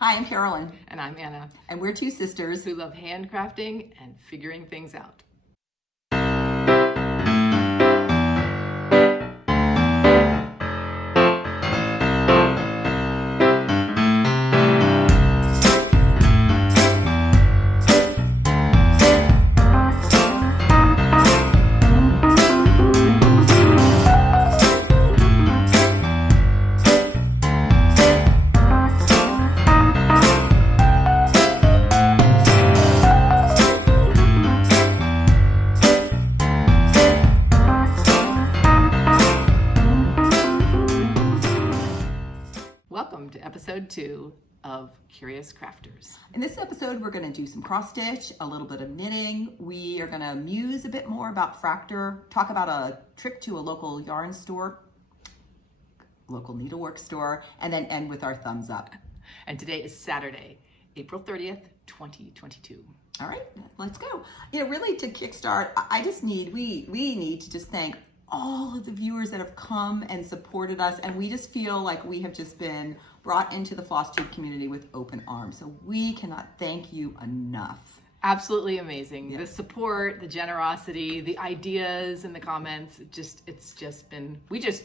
Hi, I'm Carolyn. And I'm Anna. And we're two sisters who love handcrafting and figuring things out. Welcome to episode 2 of Curious Crafters. In this episode, we're going to do some cross stitch, a little bit of knitting. We are going to muse a bit more about Fraktur, talk about a trip to a local yarn store, local needlework store, and then end with our thumbs up. And today is Saturday, April 30th, 2022. All right, let's go. Really to kickstart, we need to just thank all of the viewers that have come and supported us, and we just feel like we have just been brought into the FlossTube community with open arms. So we cannot thank you enough. Absolutely amazing. Yeah. The support, the generosity, the ideas in the comments, it's just been, we just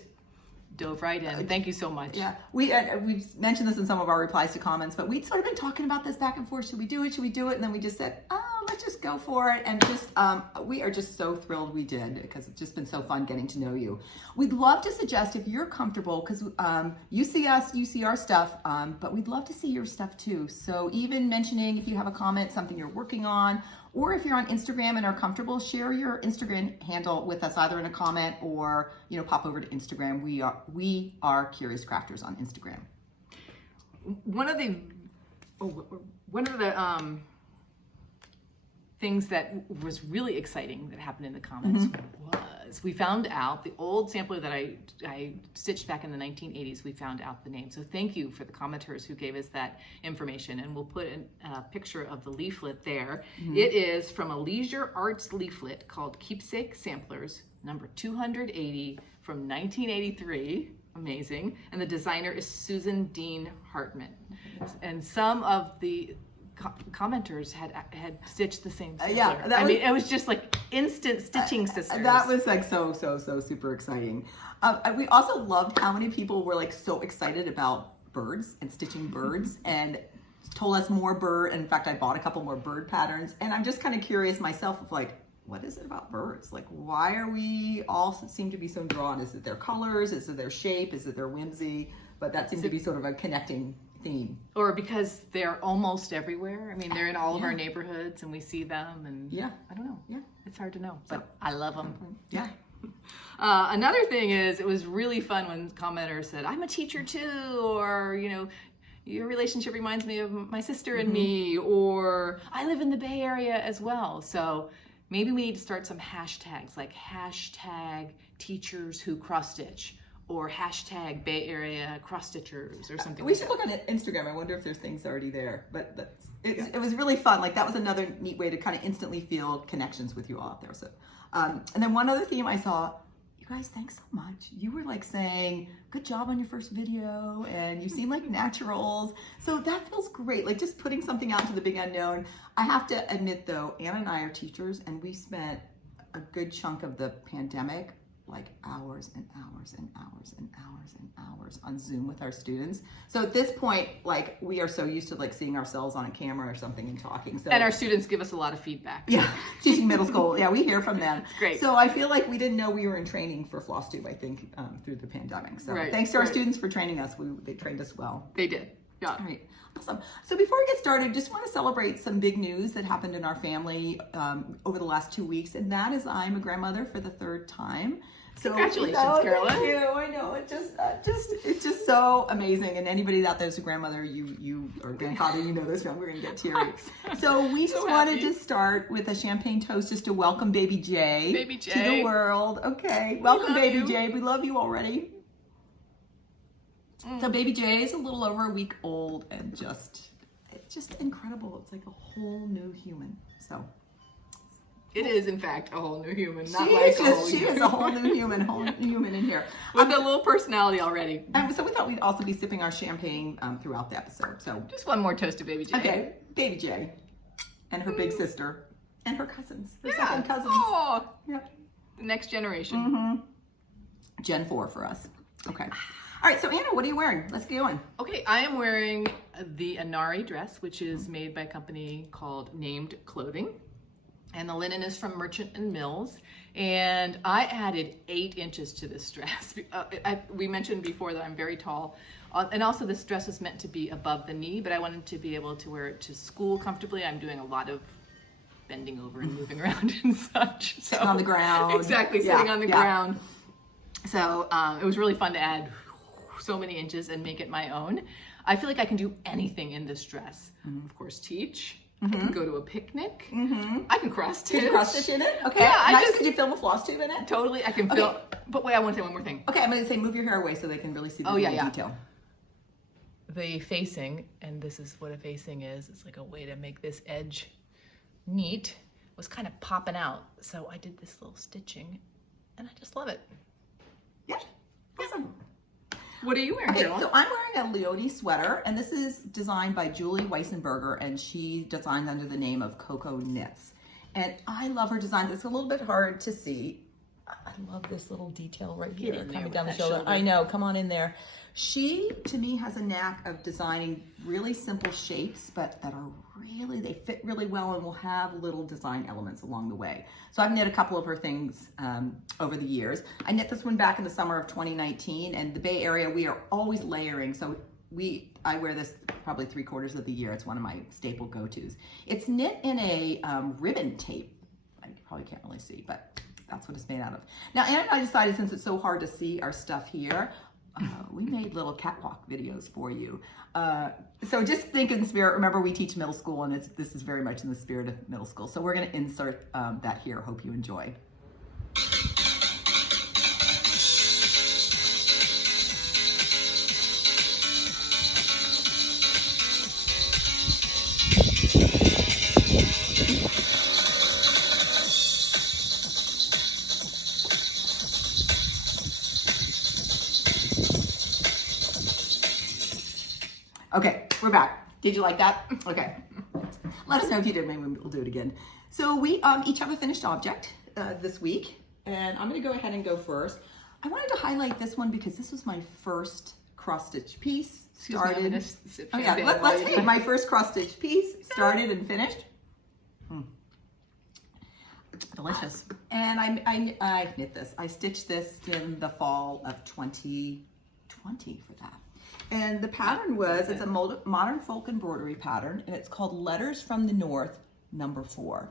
dove right in. Thank you so much. Yeah, we've mentioned this in some of our replies to comments, but we'd sort of been talking about this back and forth. Should we do it? Should we do it? And then we just said, let's just go for it. And just we are just so thrilled we did, because it's just been so fun getting to know you. We'd love to suggest, if you're comfortable, because you see us, you see our stuff, but we'd love to see your stuff too. So even mentioning, if you have a comment, something you're working on, or if you're on Instagram and are comfortable, share your Instagram handle with us, either in a comment or pop over to Instagram. We are Curious Crafters on Instagram. One of the things that was really exciting that happened in the comments was we found out the old sampler that I stitched back in the 1980s. We found out the name. So thank you for the commenters who gave us that information, and we'll put a picture of the leaflet there. It is from a Leisure Arts leaflet called Keepsake Samplers, number 280 from 1983. Amazing. And the designer is Susan Dean Hartman. And some of the commenters had stitched the same sampler. It was just like instant stitching sisters. That was like so super exciting. We also loved how many people were like so excited about birds and stitching birds and told us more bird. In fact, I bought a couple more bird patterns, and I'm just kind of curious myself of like, what is it about birds? Like, why are we all seem to be so drawn? Is it their colors? Is it their shape? Is it their whimsy? But that seems to be sort of a connecting theme. Or because they're almost everywhere. I mean, they're in all of our neighborhoods and we see them, and I don't know. Yeah, it's hard to know, but I love them. Yeah. Another thing is, it was really fun when commenters said, I'm a teacher too, or, your relationship reminds me of my sister and me, or I live in the Bay Area as well. So maybe we need to start some hashtags, like hashtag teachers who cross stitch, or hashtag Bay Area cross stitchers, or something. We should look on Instagram. I wonder if there's things already there. But it was really fun. Like, that was another neat way to kind of instantly feel connections with you all out there. So, and then one other theme I saw. You guys, thanks so much. You were like saying, good job on your first video, and you seem like naturals. So that feels great. Like, just putting something out to the big unknown. I have to admit though, Anna and I are teachers, and we spent a good chunk of the pandemic like hours and hours and hours and hours and hours on Zoom with our students. So at this point, like, we are so used to like seeing ourselves on a camera or something and talking. So, and our students give us a lot of feedback. Yeah, teaching middle school. Yeah, we hear from them. It's great. So I feel like we didn't know we were in training for FlossTube, I think, through the pandemic. So thanks to our students for training us. They trained us well. They did. Yeah. All right. Awesome. So before we get started, just want to celebrate some big news that happened in our family over the last 2 weeks, and that is I'm a grandmother for the 3rd time. So, congratulations, Carolyn. Thank you. I know, it's just so amazing. And anybody out there who's a grandmother, you or grandfather, you know this one. We're gonna get teary. So we just wanted to start with a champagne toast just to welcome baby Jay, to the world. Okay, welcome baby Jay. We love you already. So baby Jay is a little over a week old, and it's just incredible. It's like a whole new human. So It is, in fact, a whole new human. Not She like is a just, whole she human. is a whole new human in here. With a little personality already. So we thought we'd also be sipping our champagne throughout the episode. So Just one more toast to Baby J. okay, Baby J, and her big sister, and her cousins, her Yeah. second cousins. Oh, Yeah. the next generation. Mm-hmm. Gen 4 for us. Okay. All right. So Anna, what are you wearing? Let's get going. Okay, I am wearing the Inari dress, which is made by a company called Named Clothing. And the linen is from Merchant and Mills. And I added 8 inches to this dress. We mentioned before that I'm very tall. And also this dress is meant to be above the knee, but I wanted to be able to wear it to school comfortably. I'm doing a lot of bending over and moving around and such. Sitting on the ground. Exactly, Yeah, sitting on the yeah. ground. So it was really fun to add so many inches and make it my own. I feel like I can do anything in this dress. Of course, teach. I can go to a picnic. I can cross stitch. Did you cross stitch in it? Okay. Yeah, Nice. Did you film a FlossTube in it? Totally, I can feel. But wait, I want to say one more thing. Okay, I'm going to say move your hair away so they can really see the detail. The facing, and this is what a facing is. It's like a way to make this edge neat. Was kind of popping out, so I did this little stitching, and I just love it. Yeah. Awesome. What are you wearing, Okay, Carolyn? so I'm wearing a Leonie sweater, and this is designed by Julie Weissenberger, and she designed under the name of Coco Knits. And I love her designs. It's a little bit hard to see. I love this little detail right here, Get in there coming with down the that shoulder. shoulder. I know, come on in there. She, to me, has a knack of designing really simple shapes, but that are really, they fit really well and will have little design elements along the way. So I've knit a couple of her things over the years. I knit this one back in the summer of 2019, and the Bay Area, we are always layering. So I wear this probably 3/4 of the year. It's one of my staple go-tos. It's knit in a ribbon tape. I probably can't really see, but that's what it's made out of. Now, Anna and I decided, since it's so hard to see our stuff here, we made little catwalk videos for you. So just think in spirit. Remember, we teach middle school, and this is very much in the spirit of middle school. So we're going to insert that here. Hope you enjoy. Okay, we're back. Did you like that? Okay. Let us know if you did. Maybe we'll do it again. So we each have a finished object this week, and I'm going to go ahead and go first. I wanted to highlight this one because this was my first cross-stitch piece. Let's see. My first cross-stitch piece started and finished. Delicious. And I knit this. I stitched this in the fall of 2020 for that. And the pattern was, it's a modern folk embroidery pattern, and it's called Letters from the North, number 4.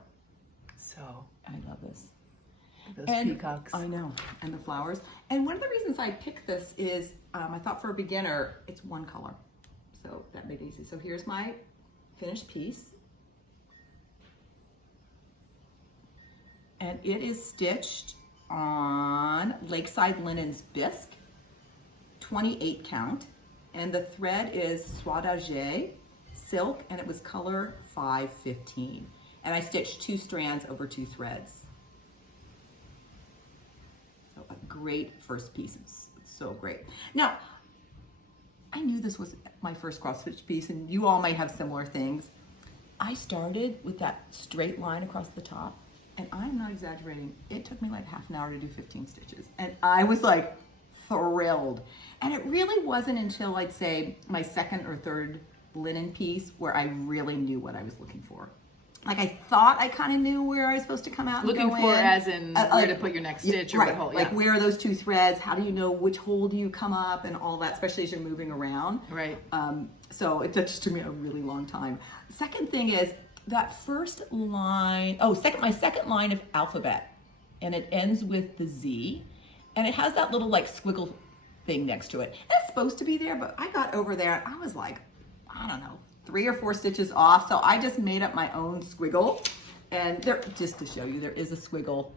So, I love this. those And peacocks. I know, and the flowers. And one of the reasons I picked this is, I thought for a beginner, it's one color. So that made it easy. So here's my finished piece. And it is stitched on Lakeside Linens Bisque, 28 count. And the thread is soie d'Alger silk, and it was color 515. And I stitched 2 strands over 2 threads. So a great first piece. It's so great. Now, I knew this was my first cross stitch piece, and you all might have similar things. I started with that straight line across the top, and I'm not exaggerating. It took me like half an hour to do 15 stitches. And I was like thrilled. And it really wasn't until, I'd say, my second or third linen piece where I really knew what I was looking for. Like, I thought I kind of knew where I was supposed to come out and Looking go for in. as in where to put your next stitch or right. what hole. Like, where are those 2 threads? How do you know which hole do you come up and all that, especially as you're moving around. Right. So it just took me a really long time. Second thing is that first line, my second line of alphabet, and it ends with the Z, and it has that little like squiggle thing next to it. That's supposed to be there, but I got over there and I was like, I don't know, 3 or 4 stitches off. So I just made up my own squiggle, and there, just to show you, there is a squiggle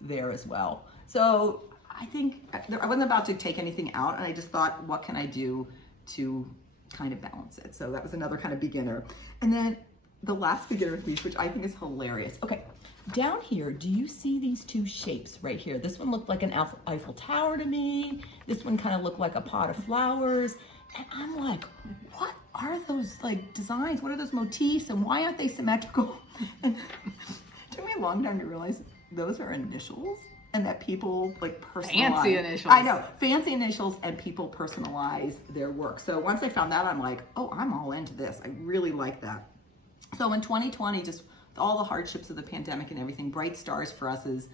there as well. So I think I wasn't about to take anything out, and I just thought, what can I do to kind of balance it? So that was another kind of beginner. And then the last beginner piece, which I think is hilarious. Okay, down here, do you see these two shapes right here? This one looked like an Eiffel Tower to me. This one kind of looked like a pot of flowers. And I'm like, what are those like designs? What are those motifs and why aren't they symmetrical? And it took me a long time to realize those are initials and that people like personalize. Fancy initials. I know, fancy initials, and people personalize their work. So once I found that, I'm like, oh, I'm all into this. I really like that. So in 2020, just all the hardships of the pandemic and everything, bright stars for us is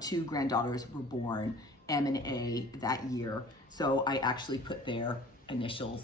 2 granddaughters were born, M and A, that year. So I actually put their initials,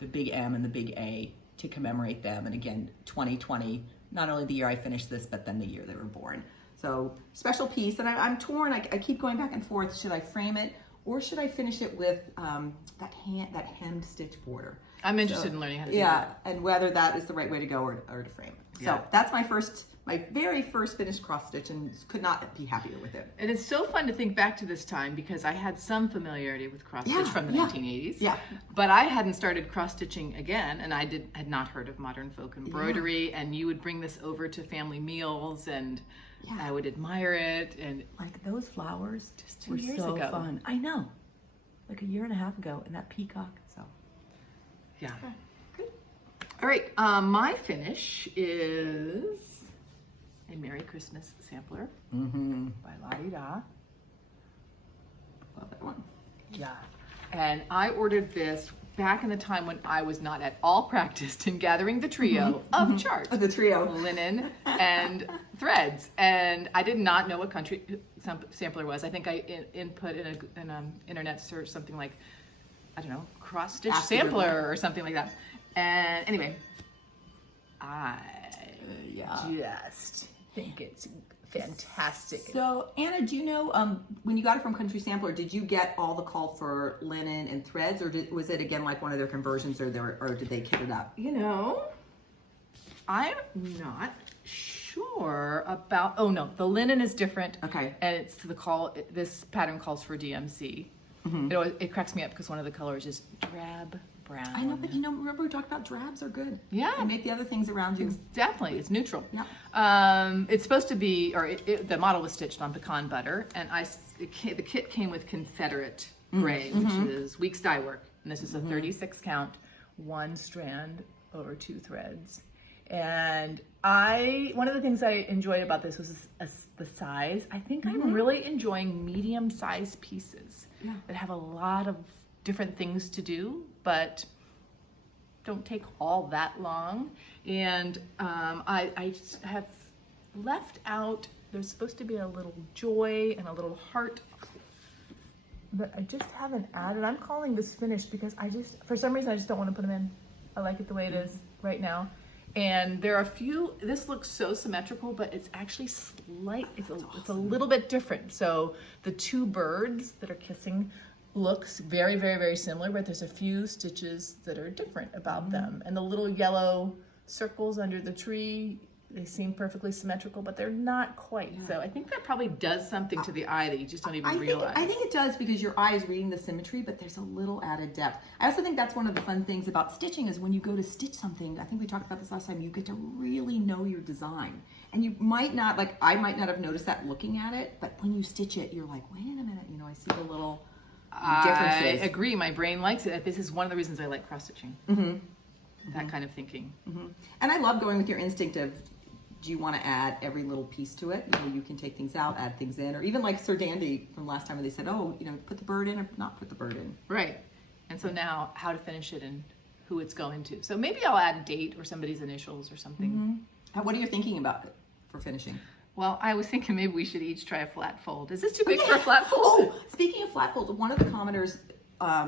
the big M and the big A, to commemorate them. And again, 2020, not only the year I finished this, but then the year they were born. So special piece, and I'm torn. I keep going back and forth. Should I frame it, or should I finish it with that hemmed stitch border? I'm interested in learning how to do that. Yeah, and whether that is the right way to go or to frame it. Yeah. So that's my very first finished cross stitch, and could not be happier with it. And it's so fun to think back to this time because I had some familiarity with cross stitch from the 1980s. Yeah. But I hadn't started cross stitching again, and I had not heard of modern folk embroidery. Yeah. And you would bring this over to family meals, and I would admire it. And like those flowers just 2 were years so ago. fun. I know, like a year and a half ago, and that peacock. So yeah. Good. All right. My finish is a Merry Christmas sampler by La-Di-Da. Love that one. Yeah. And I ordered this back in the time when I was not at all practiced in gathering the trio of charts. The trio. Linen and threads. And I did not know what country sampler was. I think I input in an internet search something like, I don't know, cross stitch sampler or something like that. And anyway, I just think it's fantastic. So Anna, do you know when you got it from Country Sampler, did you get all the call for linen and threads, or was it again like one of their conversions, or did they kit it up? You know, I'm not sure about. Oh no, the linen is different. Okay. And it's this pattern calls for DMC. It cracks me up because one of the colors is drab brown. I know, but remember we talked about drabs are good. Yeah. And make the other things around you. Definitely, it's neutral. Yeah. It's supposed to be, or the model was stitched on pecan butter, and the kit came with Confederate gray, which is Weeks dye work, and this is a 36 count, 1 strand over 2 threads. And one of the things I enjoyed about this was the size. I think I'm really enjoying medium-sized pieces that have a lot of different things to do, but don't take all that long. And I have left out, there's supposed to be a little joy and a little heart that I just haven't added. I'm calling this finished because for some reason, I just don't want to put them in. I like it the way it is right now. And there are a few, this looks so symmetrical, but it's actually it's a little bit different. So the 2 birds that are kissing looks very, very, very similar, but there's a few stitches that are different about them. And the little yellow circles under the tree, they seem perfectly symmetrical, but they're not quite. So I think that probably does something to the eye that you just don't even realize. I think it does because your eye is reading the symmetry, but there's a little added depth. I also think that's one of the fun things about stitching is when you go to stitch something, I think we talked about this last time, you get to really know your design. And you might not, I might not have noticed that looking at it, but when you stitch it, you're like, wait a minute, I see the little differences. I agree. My brain likes it. This is one of the reasons I like cross stitching. That kind of thinking. And I love going with your instinct of, do you want to add every little piece to it? You can take things out, add things in, or even like Sir Dandy from last time when they said, oh, put the bird in or not put the bird in. Right. And so now how to finish it and who it's going to. So maybe I'll add a date or somebody's initials or something. What are you thinking about for finishing? Well, I was thinking maybe we should each try a flat fold. Is this too big for a flat fold? Oh, speaking of flat folds, one of the commenters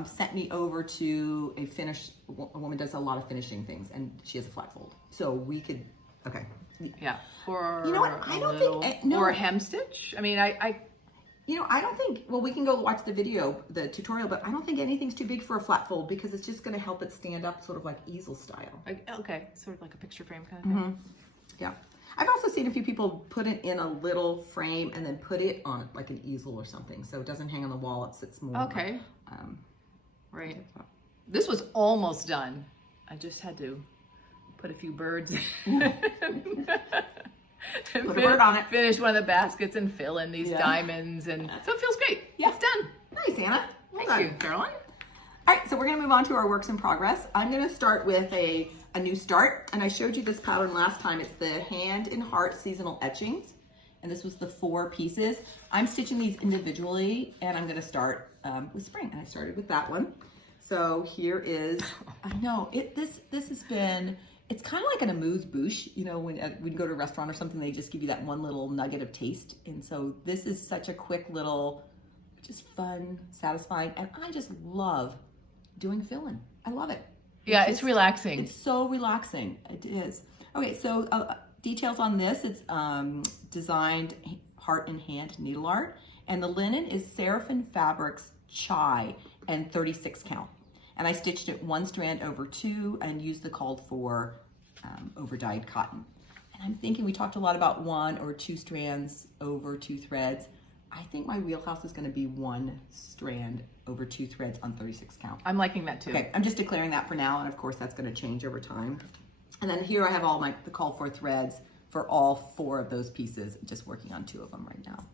sent me over to a woman does a lot of finishing things, and she has a flat fold. So we could, okay. Yeah. Or you know what? I don't think or a hem stitch. I mean, I don't think. Well, we can go watch the video, the tutorial, but I don't think anything's too big for a flat fold because it's just going to help it stand up, sort of like easel style. Okay, sort of like a picture frame kind of thing. Yeah. I've also seen a few people put it in a little frame and then put it on like an easel or something, so it doesn't hang on the wall. It sits more. Okay. Right. This was almost done. I just had to put a few birds in. and Put a bird on it. finish one of the baskets and fill in these diamonds, and so it feels great. Yeah. It's done. Nice, Anna. Well Thank done. you, Caroline. All right, so we're gonna move on to our works in progress. I'm gonna start with a new start, and I showed you this pattern last time. It's the Hand and Heart Seasonal Etchings, and this was the 4 pieces. I'm stitching these individually, and I'm gonna start with spring, and I started with that one. So here is, I know, this has been, it's kind of like an amuse-bouche, you know, when you go to a restaurant or something, they just give you that one little nugget of taste, and so this is such a quick little, just fun, satisfying, and I just love doing fill-in. I love it. Yeah, it's relaxing. It's so relaxing. It is. Okay, so details on this. It's designed heart and hand needle art, and the linen is Seraphim Fabrics Chai and 36 count. And I stitched it 1 strand over 2 and used the called for over dyed cotton. And I'm thinking, we talked a lot about 1 or 2 strands over 2 threads. I think my wheelhouse is going to be 1 strand over 2 threads on 36 count. I'm liking that too. Okay, I'm just declaring that for now, and of course that's going to change over time. And then here I have all the called for threads for all 4 of those pieces, just working on 2 of them right now.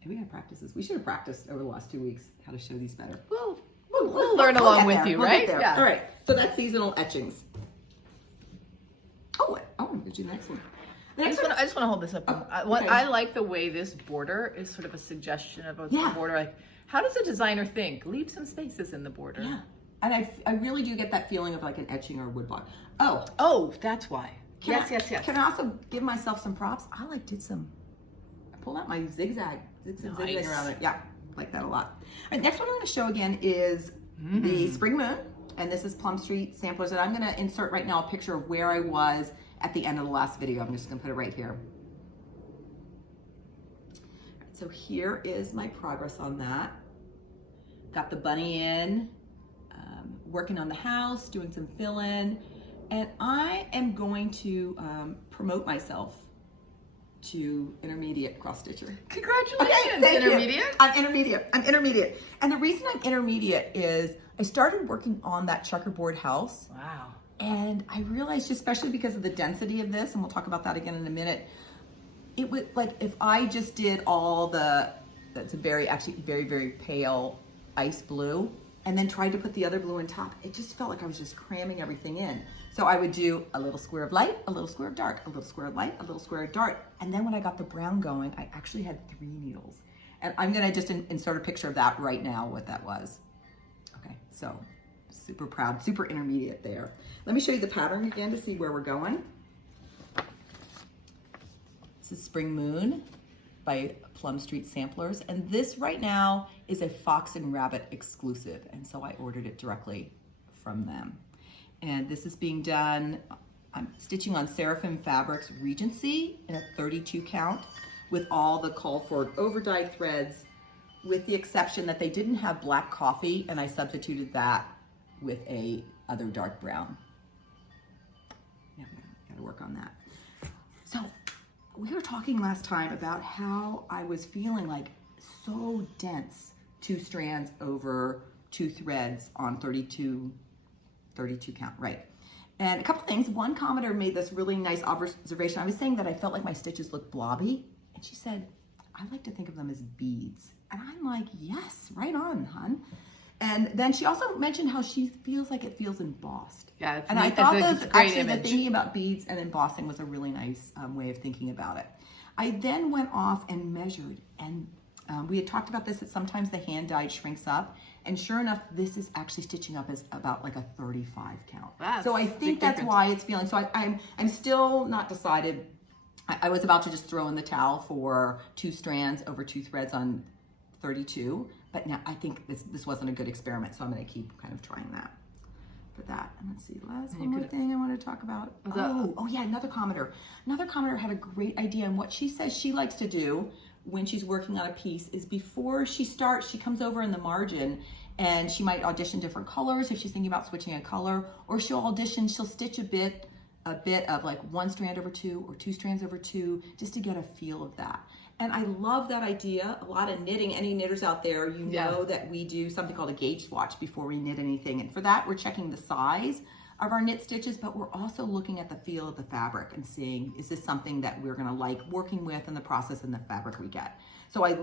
And we gotta practice this. We should have practiced over the last 2 weeks how to show these better. We'll learn along get with there. you, We'll right? get there. Yeah. All right, so that's seasonal etchings. Oh, I'm gonna do the next one. The I next just one, want to hold this up. okay. I like the way this border is sort of a suggestion of a Yeah. border. Like, how does a designer think? Leave some spaces in the border. yeah, and I really do get that feeling of like an etching or a woodblock. Oh, that's why. Yes. Can I also give myself some props? I pulled out my zigzag around it. Yeah, like that a lot. All right, next one I'm going to show again is the Spring Moon, and this is Plum Street Samplers, and I'm going to insert right now a picture of where I was at the end of the last video. I'm just going to put it right here. So here is my progress on that. Got the bunny in, working on the house, doing some fill-in, and I am going to promote myself to intermediate cross stitcher. Congratulations, Thank you. intermediate. I'm intermediate. And the reason I'm intermediate is I started working on that checkerboard house. Wow. And I realized, especially because of the density of this, and we'll talk about that again in a minute, it would, like, if I just did all that's a very, very pale ice blue, and then tried to put the other blue on top, it just felt like I was just cramming everything in. So I would do a little square of light, a little square of dark, a little square of light, a little square of dark. And then when I got the brown going, I actually had 3 needles. And I'm gonna just insert a picture of that right now, what that was. Okay, so super proud, super intermediate there. Let me show you the pattern again to see where we're going. This is Spring Moon by Plum Street Samplers. And this right now is a Fox and Rabbit exclusive. And so I ordered it directly from them. And this is being done, I'm stitching on Seraphim Fabrics Regency in a 32 count with all the called for over-dyed threads, with the exception that they didn't have black coffee, and I substituted that with a other dark brown. Yeah, gotta work on that. So we were talking last time about how I was feeling like so dense, 2 strands over 2 threads on 32 count, right? And a couple things. One commenter made this really nice observation. I was saying that I felt like my stitches looked blobby, and she said, I like to think of them as beads. And I'm like, yes, right on, hon. And then she also mentioned how she feels like it feels embossed. Yeah, it's and neat. I thought It's a that great actually image. the thinking about beads and embossing was a really nice way of thinking about it. I then went off and measured, and we had talked about this, that sometimes the hand dyed shrinks up, and sure enough, this is actually stitching up as about like a 35 count. So I think that's why it's feeling, so I'm still not decided. I was about to just throw in the towel for 2 strands over 2 threads on 32, but now I think this wasn't a good experiment, so I'm going to keep kind of trying that for that. And let's see, one more thing I want to talk about. Oh yeah, another commenter. Another commenter had a great idea, and what she says she likes to do when she's working on a piece is before she starts, she comes over in the margin and she might audition different colors if she's thinking about switching a color, or she'll stitch a bit of like 1 strand over 2 or 2 strands over 2, just to get a feel of that. And I love that idea. A lot of knitting, any knitters out there, you know that we do something called a gauge swatch before we knit anything. And for that, we're checking the size of our knit stitches, but we're also looking at the feel of the fabric and seeing, is this something that we're gonna like working with in the process and the fabric we get. So I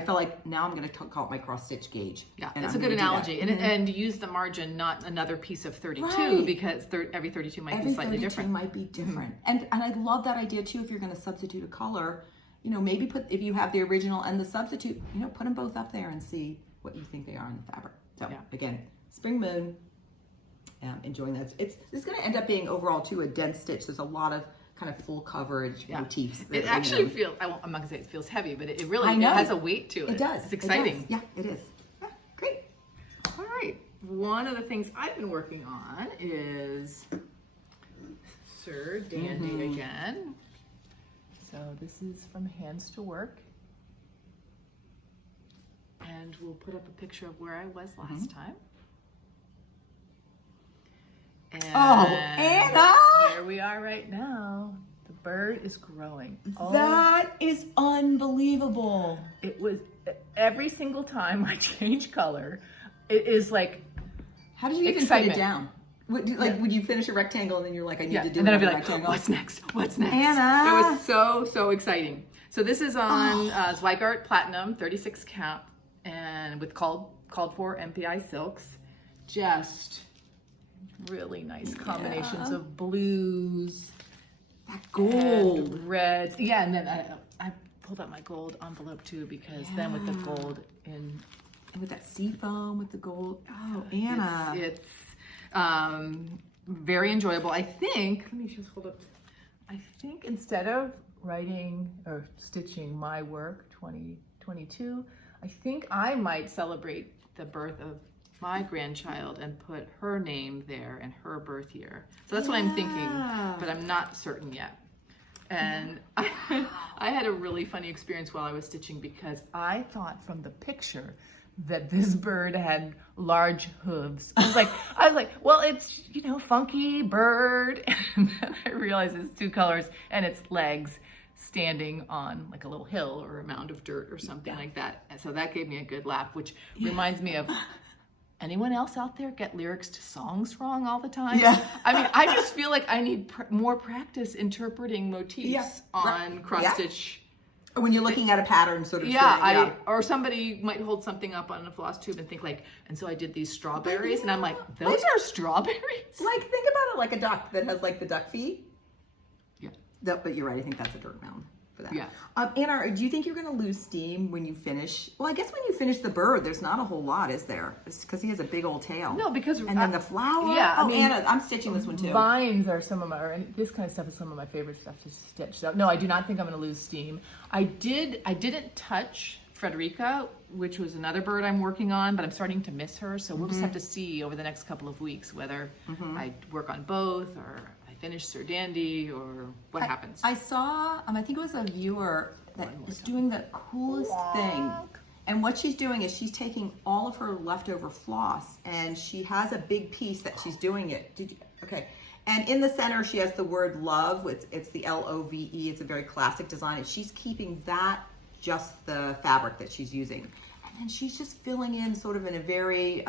felt like now I'm gonna call it my cross stitch gauge. Yeah, and it's I'm a good gonna do analogy. that. And use the margin, not another piece of 32, Right. because every 32 might be Every slightly 32 different. might be different. And I love that idea too, if you're gonna substitute a color, you know, maybe if you have the original and the substitute, you know, put them both up there and see what you think they are in the fabric. So Yeah. again, Spring Moon, enjoying that. This is gonna end up being overall too a dense stitch. There's a lot of kind of full coverage motifs. It actually feels, I'm not gonna say it feels heavy, but it really it has a weight to it. It does. It's exciting. Yeah, it is. Yeah, great. All right. One of the things I've been working on is Sir Dandy again. So this is from Hands to Work. And we'll put up a picture of where I was last time. And Anna! There we are right now. The bird is growing. That is unbelievable. It was every single time I change color, it is like, how did you even put it down? Would you finish a rectangle and then you're like, I need to do and then I'd be like, rectangle? what's next? What's next? Anna! It was so exciting. So this is on Zweigart Platinum, 36 count, and with called for MPI silks. Just really nice combinations of blues, that gold, and reds. Yeah, and then I pulled out my gold envelope too, because then with the gold and with that sea foam with the gold. Oh, Anna. It's very enjoyable. I think, let me just hold up. I think instead of writing or stitching my work 2022, I think I might celebrate the birth of my grandchild and put her name there and her birth year. So that's what I'm thinking, but I'm not certain yet. And I had a really funny experience while I was stitching, because I thought from the picture that this bird had large hooves. I was like, well, it's, you know, funky bird. And then I realized it's two colors and it's legs standing on like a little hill or a mound of dirt or something like that. And so that gave me a good laugh, which reminds me of, anyone else out there get lyrics to songs wrong all the time? Yeah. I mean, I just feel like I need more practice interpreting motifs on cross-stitch. Or when you're looking at a pattern sort of thing. Or somebody might hold something up on a floss tube and think like, and so I did these strawberries, and I'm like, those are strawberries? Like, think about it like a duck that has like the duck feet. Yeah. But you're right, I think that's a dirt mound for that. Yeah. Anna, do you think you're gonna lose steam when you finish? Well, I guess when you finish the bird, there's not a whole lot, is there? It's because he has a big old tail. No, because... And then the flower? Yeah, Oh, I mean, Anna, I'm stitching this one too. Vines are some of my, and this kind of stuff is some of my favorite stuff to stitch. So no, I do not think I'm gonna lose steam. I didn't touch Frederica, which was another bird I'm working on, but I'm starting to miss her. So we'll just have to see over the next couple of weeks whether I work on both, or I finish Sir Dandy, or what happens. I saw, I think it was a viewer that is doing the coolest thing. And what she's doing is she's taking all of her leftover floss, and she has a big piece that she's doing it. Okay. And in the center, she has the word love. It's the L-O-V-E. It's a very classic design. And she's keeping that just the fabric that she's using. And then she's just filling in sort of in a very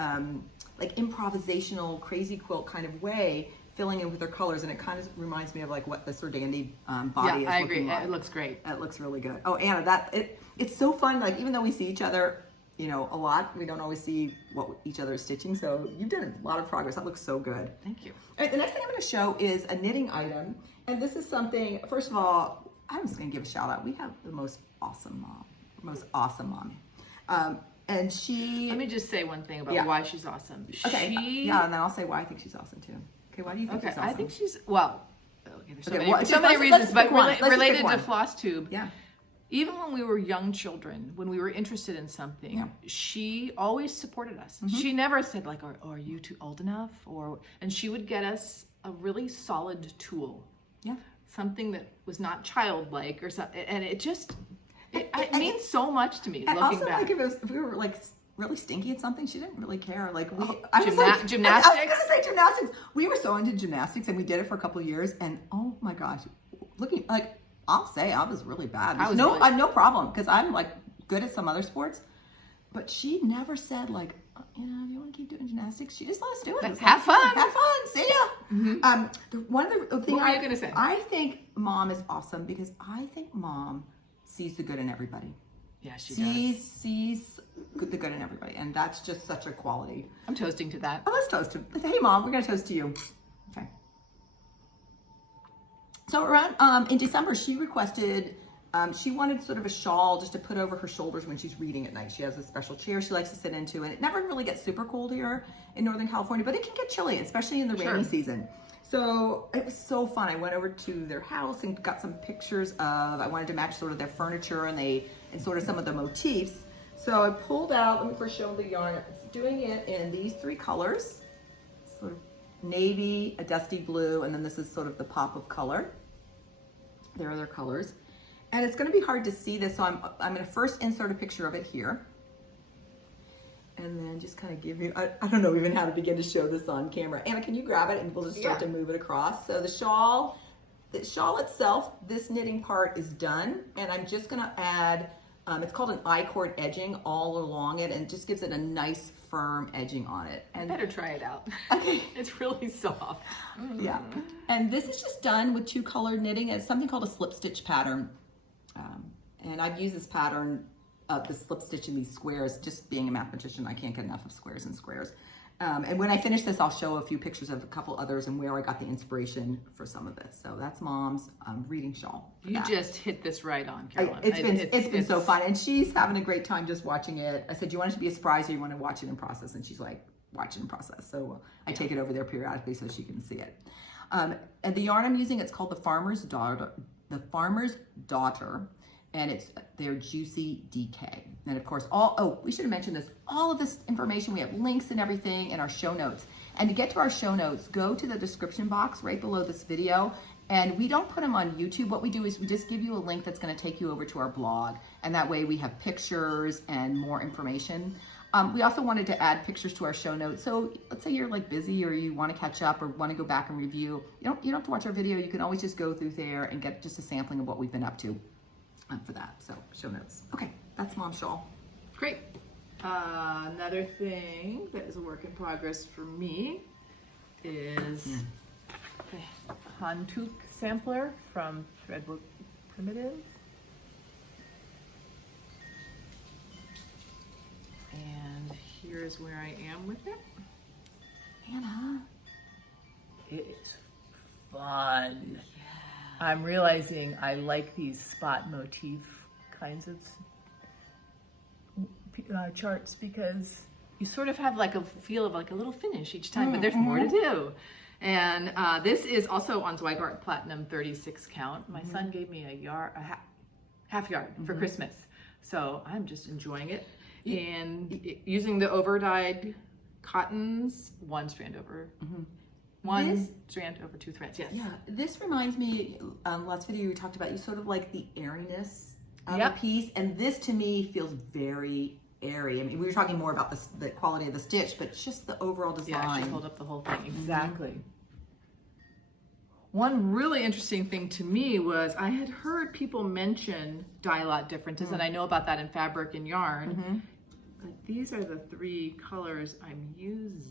like improvisational, crazy quilt kind of way, filling in with her colors. And it kind of reminds me of like what the Sir Dandy body is I looking agree. like. It looks great. It looks really good. Oh, Anna, it's so fun. Like, even though we see each other, you know, a lot, we don't always see what each other is stitching. So you've done a lot of progress. That looks so good. Thank you. All right, the next thing I'm going to show is a knitting item. And this is something, first of all, I'm just going to give a shout out. We have the most awesome mom. And she... Let me just say one thing about why she's awesome. Okay. Yeah, and then I'll say why I think she's awesome too. Okay, why do you think she's awesome? I think she's, well, okay, there's so many reasons, but related to FlossTube. Yeah. Even when we were young children, when we were interested in something, she always supported us. She never said like, are you too old enough? And she would get us a really solid tool. Yeah. Something that was not childlike or something. And it just, it means so much to me looking also, back. Like if we were like really stinky at something, she didn't really care. Like gymnastics? I was gonna say gymnastics. We were so into gymnastics, and we did it for a couple of years, and oh my gosh, looking like, I'll say I was really bad. I have no problem, because I'm like good at some other sports, but she never said like, you know, do you want to keep doing gymnastics? She just let us do it. Have fun. Have fun. See ya. One of the things What were you gonna say? I think Mom is awesome because I think Mom sees the good in everybody. Yeah, she does. Sees the good in everybody, and that's just such a quality. I'm toasting to that. Oh, let's toast to. Hey, Mom, we're gonna toast to you. Okay. So around in December, she requested. She wanted sort of a shawl just to put over her shoulders when she's reading at night. She has a special chair she likes to sit into, and it never really gets super cold here in Northern California, but it can get chilly, especially in the rainy season. So it was so fun. I went over to their house and got some pictures of, I wanted to match sort of their furniture and sort of some of the motifs. So I pulled out, let me first show the yarn. It's doing it in these 3 colors, sort of navy, a dusty blue, and then this is sort of the pop of color. There are their colors. And it's going to be hard to see this, so I'm going to first insert a picture of it here. And then just kind of give you, I don't know even how to begin to show this on camera. Anna, can you grab it and we'll just start to move it across. So the shawl itself, this knitting part is done. And I'm just going to add, it's called an I-cord edging all along it, and it just gives it a nice firm edging on it. And I better try it out. Okay. It's really soft. Yeah. And this is just done with 2-color knitting. It's something called a slip stitch pattern. And I've used this pattern of the slip stitch in these squares. Just being a mathematician, I can't get enough of squares and squares. And when I finish this, I'll show a few pictures of a couple others and where I got the inspiration for some of this. So that's Mom's reading shawl. You just hit this right on, Carolyn. It's been so fun, and she's having a great time just watching it. I said, "Do you want it to be a surprise, or you want to watch it in process?" And she's like, "Watch it in process." So I take it over there periodically so she can see it. And the yarn I'm using, it's called the Farmer's Daughter. The Farmer's Daughter. And it's their Juicy DK. And of course, we should have mentioned this, all of this information, we have links and everything in our show notes. And to get to our show notes, go to the description box right below this video. And we don't put them on YouTube. What we do is we just give you a link that's gonna take you over to our blog. And that way we have pictures and more information. We also wanted to add pictures to our show notes. So let's say you're like busy or you wanna catch up or wanna go back and review. You don't have to watch our video. You can always just go through there and get just a sampling of what we've been up to. For that, so show notes. Okay, that's Mom's shawl. Great. Another thing that is a work in progress for me is the Hantuk sampler from Threadbook Primitives. And here's where I am with it. Hannah. It is fun. I'm realizing I like these spot motif kinds of charts because you sort of have like a feel of like a little finish each time, but there's more to do. And this is also on Zweigart Platinum 36 count. My son gave me a half yard for Christmas. So I'm just enjoying it. And using the over-dyed cottons, 1 strand over. One strand over 2 threads, yes. Yeah, this reminds me, last video we talked about, you sort of like the airiness of a piece, and this to me feels very airy. I mean, we were talking more about the quality of the stitch, but just the overall design. Yeah, she pulled up the whole thing, exactly. One really interesting thing to me was I had heard people mention dye lot differences, and I know about that in fabric and yarn, but these are the 3 colors I'm using.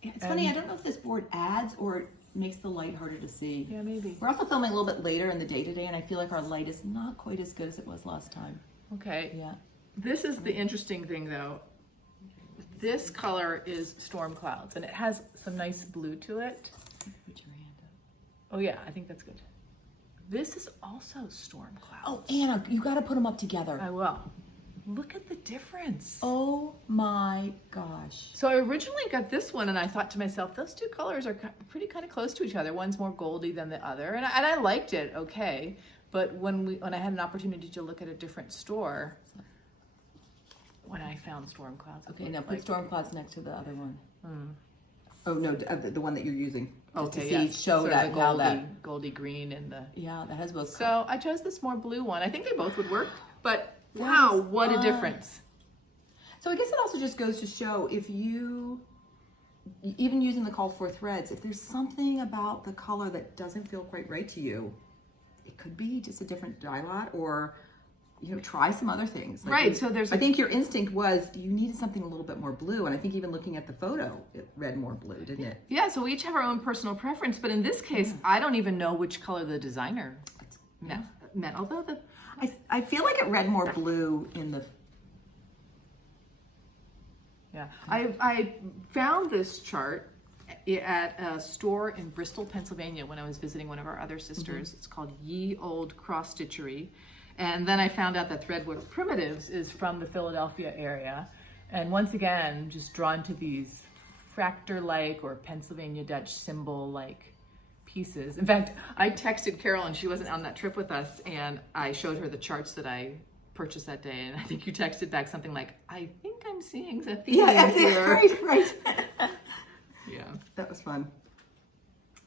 It's funny, I don't know if this board adds or makes the light harder to see. Yeah, maybe. We're also filming a little bit later in the day today, and I feel like our light is not quite as good as it was last time. Okay. Yeah. This is the interesting thing though. This color is Storm Clouds, and it has some nice blue to it. Put your hand up. Oh yeah, I think that's good. This is also Storm Clouds. Oh, Anna, you got to put them up together. I will. Look at the difference. Oh my gosh. So I originally got this one and I thought to myself, those 2 colors are pretty kind of close to each other. One's more goldy than the other. And I liked it, okay. But when I had an opportunity to look at a different store, when I found Storm Clouds. Okay, now put Storm Clouds next to the other one. Oh no, the one that you're using. Okay, to see, show sort that of now goldy, that. goldy green and the. Yeah, that has both. So I chose this more blue one. I think they both would work, but wow, what a difference. So I guess it also just goes to show if you, even using the call for threads, if there's something about the color that doesn't feel quite right to you, it could be just a different dye lot or try some other things. Like Right. So there's. I think your instinct was you needed something a little bit more blue, and I think even looking at the photo, it read more blue, didn't it? Yeah. So we each have our own personal preference, but in this case, I don't even know which color the designer meant. Although I feel like it read more blue in the. Yeah. I found this chart at a store in Bristol, Pennsylvania, when I was visiting one of our other sisters. It's called Ye Old Cross Stitchery. And then I found out that Threadwork Primitives is from the Philadelphia area. And once again, just drawn to these Fraktur-like or Pennsylvania Dutch symbol-like pieces. In fact, I texted Carol, and she wasn't on that trip with us, and I showed her the charts that I purchased that day. And I think you texted back something like, I think I'm seeing a theme here. Right. Yeah. That was fun.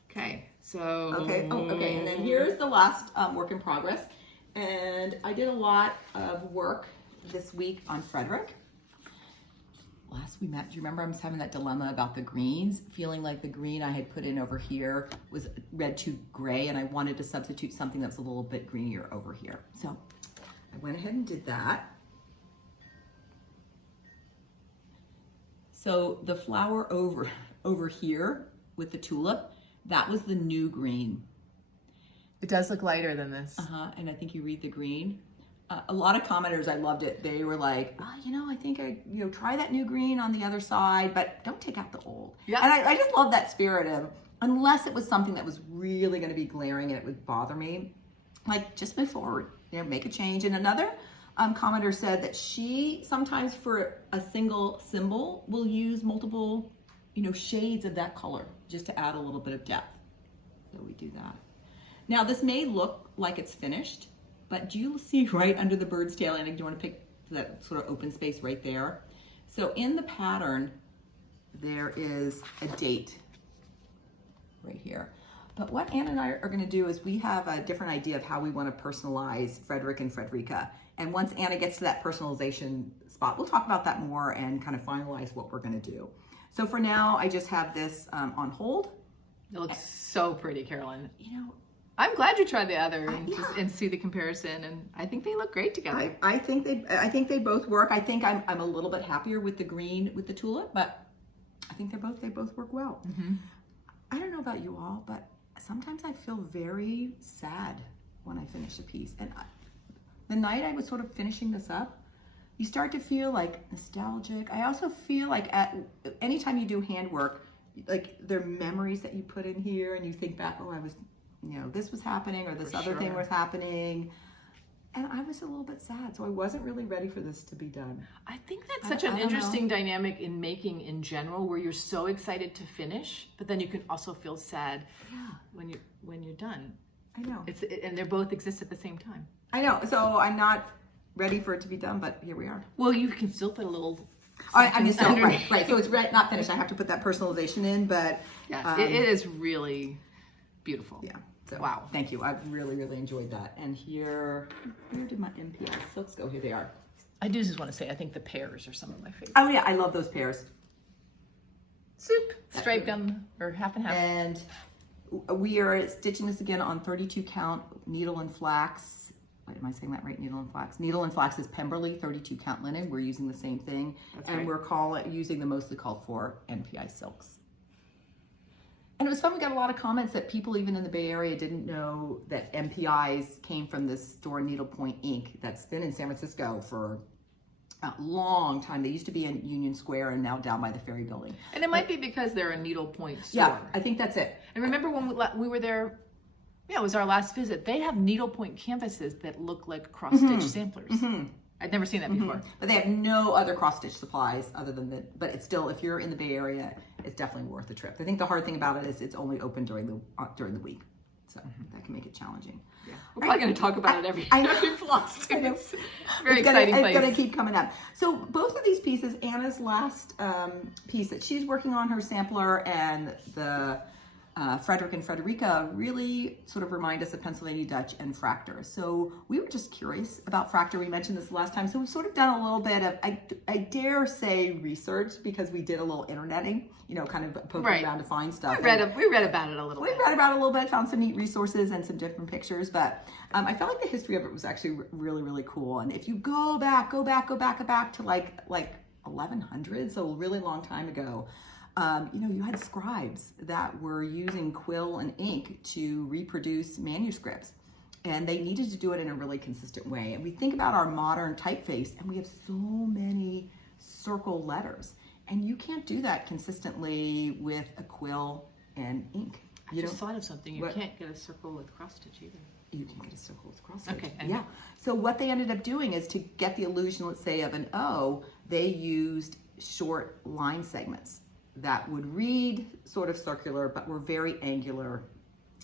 Okay, so... Okay, and then here's the last work in progress. And I did a lot of work this week on Frederick. Last we met, do you remember I was having that dilemma about the greens? Feeling like the green I had put in over here was red to gray, and I wanted to substitute something that's a little bit greenier over here. So I went ahead and did that. So the flower over here with the tulip, that was the new green. It does look lighter than this. And I think you read the green. A lot of commenters, I loved it. They were like, I think try that new green on the other side, but don't take out the old. Yeah. And I just love that spirit of, unless it was something that was really going to be glaring and it would bother me, like just move forward, make a change. And another commenter said that she sometimes for a single symbol will use multiple, shades of that color just to add a little bit of depth. So we do that. Now this may look like it's finished, but do you see right under the bird's tail ending? Do you want to pick that sort of open space right there? So in the pattern, there is a date right here. But what Anna and I are going to do is we have a different idea of how we want to personalize Frederick and Frederica. And once Anna gets to that personalization spot, we'll talk about that more and kind of finalize what we're going to do. So for now, I just have this on hold. It looks so pretty, Carolyn. I'm glad you tried the other and see the comparison, and I think they look great together. I think they both work. I think I'm a little bit happier with the green with the tulip, but I think they both work well. I don't know about you all, but sometimes I feel very sad when I finish a piece. And the night I was sort of finishing this up, you start to feel like nostalgic. I also feel like anytime you do handwork, like there are memories that you put in here, and you think back, I was. This was happening or this other thing was happening. And I was a little bit sad. So I wasn't really ready for this to be done. I think that's such an interesting dynamic in making in general, where you're so excited to finish, but then you can also feel sad when you're done. I know. And they both exist at the same time. I know. So I'm not ready for it to be done, but here we are. Well, you can still put a little... I'm just right. So it's not finished. I have to put that personalization in, but... Yeah, it is really beautiful. Yeah. So, wow. Thank you. I've really, really enjoyed that. And where did my MPS? Let's go. Here they are. I do just want to say, I think the pears are some of my favorites. Oh yeah, I love those pears. Soup, striped gum, or half and half. And we are stitching this again on 32 count needle and flax. Am I saying that right? Needle and flax. Needle and flax is Pemberley 32 count linen. We're using the same thing. That's and right. we're using the mostly called for MPI silks. And it was fun. We got a lot of comments that people even in the Bay Area didn't know that MPIs came from this store, Needlepoint Inc. that's been in San Francisco for a long time. They used to be in Union Square and now down by the Ferry Building. And it might be because they're a needlepoint store. Yeah, I think that's it. And remember when we were there, it was our last visit, they have needlepoint canvases that look like cross-stitch samplers. I'd never seen that before. But they have no other cross-stitch supplies other than that. But it's still, if you're in the Bay Area, it's definitely worth the trip. I think the hard thing about it is it's only open during the week. So that can make it challenging. Yeah. We're probably going to talk about it every FlossTube. It's very it's exciting gonna, place. It's going to keep coming up. So both of these pieces, Anna's last piece that she's working on, her sampler, and the Frederick and Frederica really sort of remind us of Pennsylvania Dutch and Fraktur. So we were just curious about Fraktur. We mentioned this last time. So we've sort of done a little bit of, I dare say, research, because we did a little interneting, kind of poking around to find stuff. We read about it a little bit. We read about it a little bit, found some neat resources and some different pictures, but I felt like the history of it was actually really, really cool. And if you go back to like 1100, so a really long time ago, you had scribes that were using quill and ink to reproduce manuscripts, and they needed to do it in a really consistent way. And we think about our modern typeface, and we have so many circle letters, and you can't do that consistently with a quill and ink. I just thought of something. You can't get a circle with cross stitch either. You can get a circle with cross stitch. Okay. Yeah. So what they ended up doing is, to get the illusion, let's say, of an O, they used short line segments that would read sort of circular, but were very angular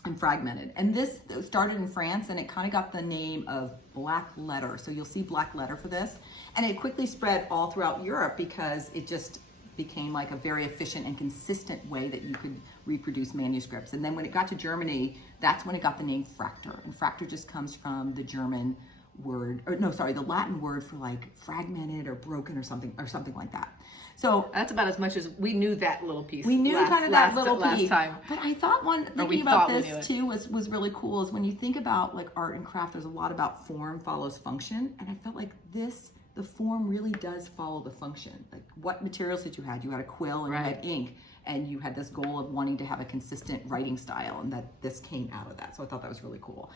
and fragmented. And this started in France, and it kind of got the name of black letter. So you'll see black letter for this. And it quickly spread all throughout Europe, because it just became like a very efficient and consistent way that you could reproduce manuscripts. And then when it got to Germany, that's when it got the name Fraktur. And Fraktur just comes from the German word, the Latin word for like fragmented or broken or something like that. So that's about as much as we knew that little piece. We knew that little piece. Time. But I thought thinking about this too was really cool, is when you think about like art and craft, there's a lot about form follows function. And I felt like the form really does follow the function. Like, what materials did you have? You had a quill and you had ink, and you had this goal of wanting to have a consistent writing style, and that this came out of that. So I thought that was really cool.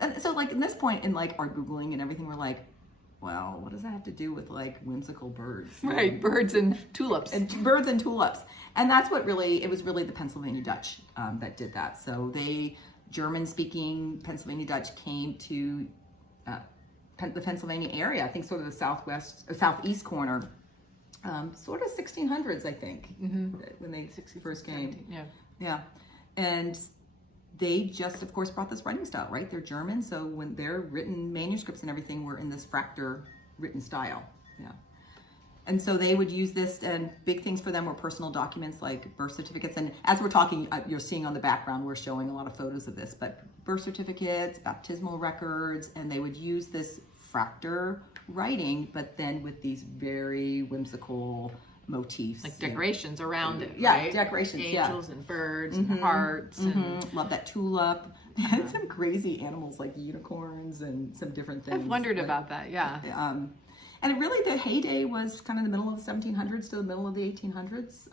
And so like in this point in like our Googling and everything, we're like, well, what does that have to do with like whimsical birds? Right, birds and tulips. And that's what it was really the Pennsylvania Dutch that did that. So German-speaking Pennsylvania Dutch came to the Pennsylvania area, I think sort of the southeast corner, sort of 1600s, I think, when they first came. Yeah. And they just, of course, brought this writing style, right? They're German, so when their written manuscripts and everything were in this Fraktur written style. Yeah. And so they would use this, and big things for them were personal documents like birth certificates. And as we're talking, you're seeing on the background, we're showing a lot of photos of this, but birth certificates, baptismal records, and they would use this Fraktur writing, but then with these very whimsical motifs. Like decorations around it, yeah, right? Decorations, Angels and birds and hearts. And love that tulip. And some crazy animals like unicorns and some different things. I've wondered about that, yeah. And really the heyday was kind of the middle of the 1700s to the middle of the 1800s.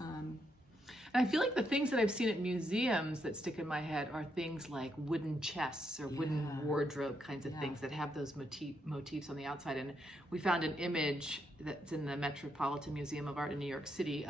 And I feel like the things that I've seen at museums that stick in my head are things like wooden chests or wooden wardrobe kinds of things that have those motifs on the outside. And we found an image that's in the Metropolitan Museum of Art in New York City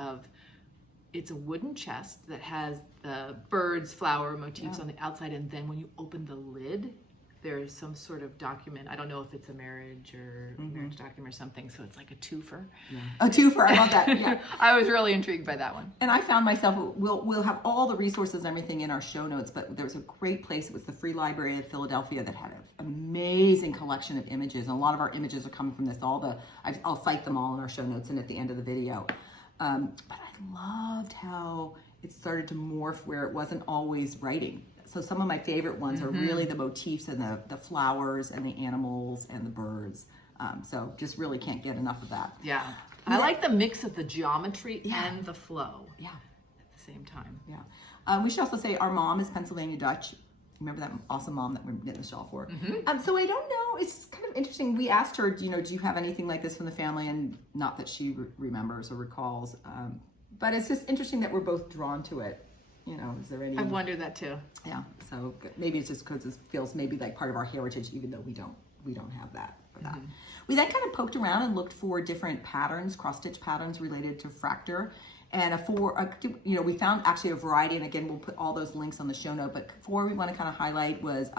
it's a wooden chest that has the birds, flower motifs on the outside. And then when you open the lid, there's some sort of document. I don't know if it's a marriage or marriage document or something. So it's like a twofer. Yeah. A twofer, I love that. Yeah. I was really intrigued by that one. And I found myself, we'll have all the resources and everything in our show notes, but there was a great place. It was the Free Library of Philadelphia that had an amazing collection of images. And a lot of our images are coming from this. I'll cite them all in our show notes and at the end of the video. But I loved how it started to morph where it wasn't always writing. So some of my favorite ones are really the motifs and the flowers and the animals and the birds. So just really can't get enough of that. Yeah. I like the mix of the geometry and the flow. Yeah. At the same time. Yeah. We should also say our mom is Pennsylvania Dutch. Remember that awesome mom that we're getting the shawl for? So I don't know. It's kind of interesting. We asked her, do you have anything like this from the family? And not that she remembers or recalls. But it's just interesting that we're both drawn to it. Is there any? I've wondered that too. Yeah. So maybe it's just because it feels maybe like part of our heritage, even though we don't have that for that. We then kind of poked around and looked for different patterns, cross-stitch patterns related to Fraktur. And we found actually a variety, and again, we'll put all those links on the show note, but four we want to kind of highlight was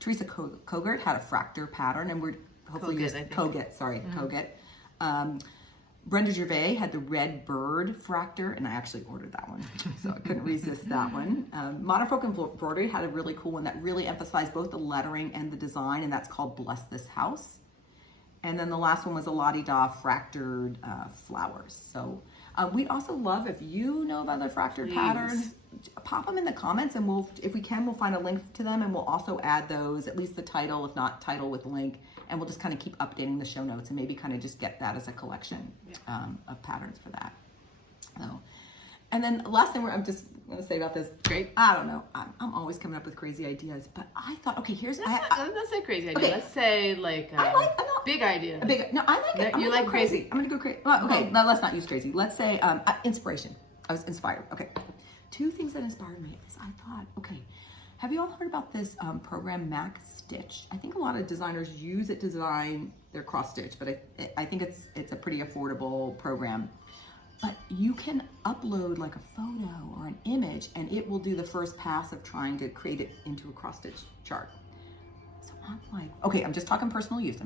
Teresa Kogert had a Fraktur pattern, and we're hopefully Kogert. Brenda Gervais had the red bird Fraktur, and I actually ordered that one, so I couldn't resist that one. Modern Folk Embroidery had a really cool one that really emphasized both the lettering and the design, and that's called Bless This House. And then the last one was a La-di-da Fraktured flowers. So We'd also love if you know of other Fraktur patterns, pop them in the comments, and if we can, we'll find a link to them, and we'll also add those, at least the title, if not title with link, and we'll just kind of keep updating the show notes and maybe kind of just get that as a collection of patterns for that. So, and then the last thing I'm just going to say about this. Great. I don't know. I'm always coming up with crazy ideas, but I thought, okay, here's. Let's say crazy idea. Okay. Let's say like big idea. I like it. You like crazy? I'm gonna go crazy. Well, okay, no, let's not use crazy. Let's say inspiration. I was inspired. Okay, 2 things that inspired me is I thought, okay, have you all heard about this program Mac Stitch? I think a lot of designers use it to design their cross stitch, but I think it's a pretty affordable program. But you can upload like a photo or an image, and it will do the first pass of trying to create it into a cross stitch chart. So I'm like, okay, I'm just talking personal use.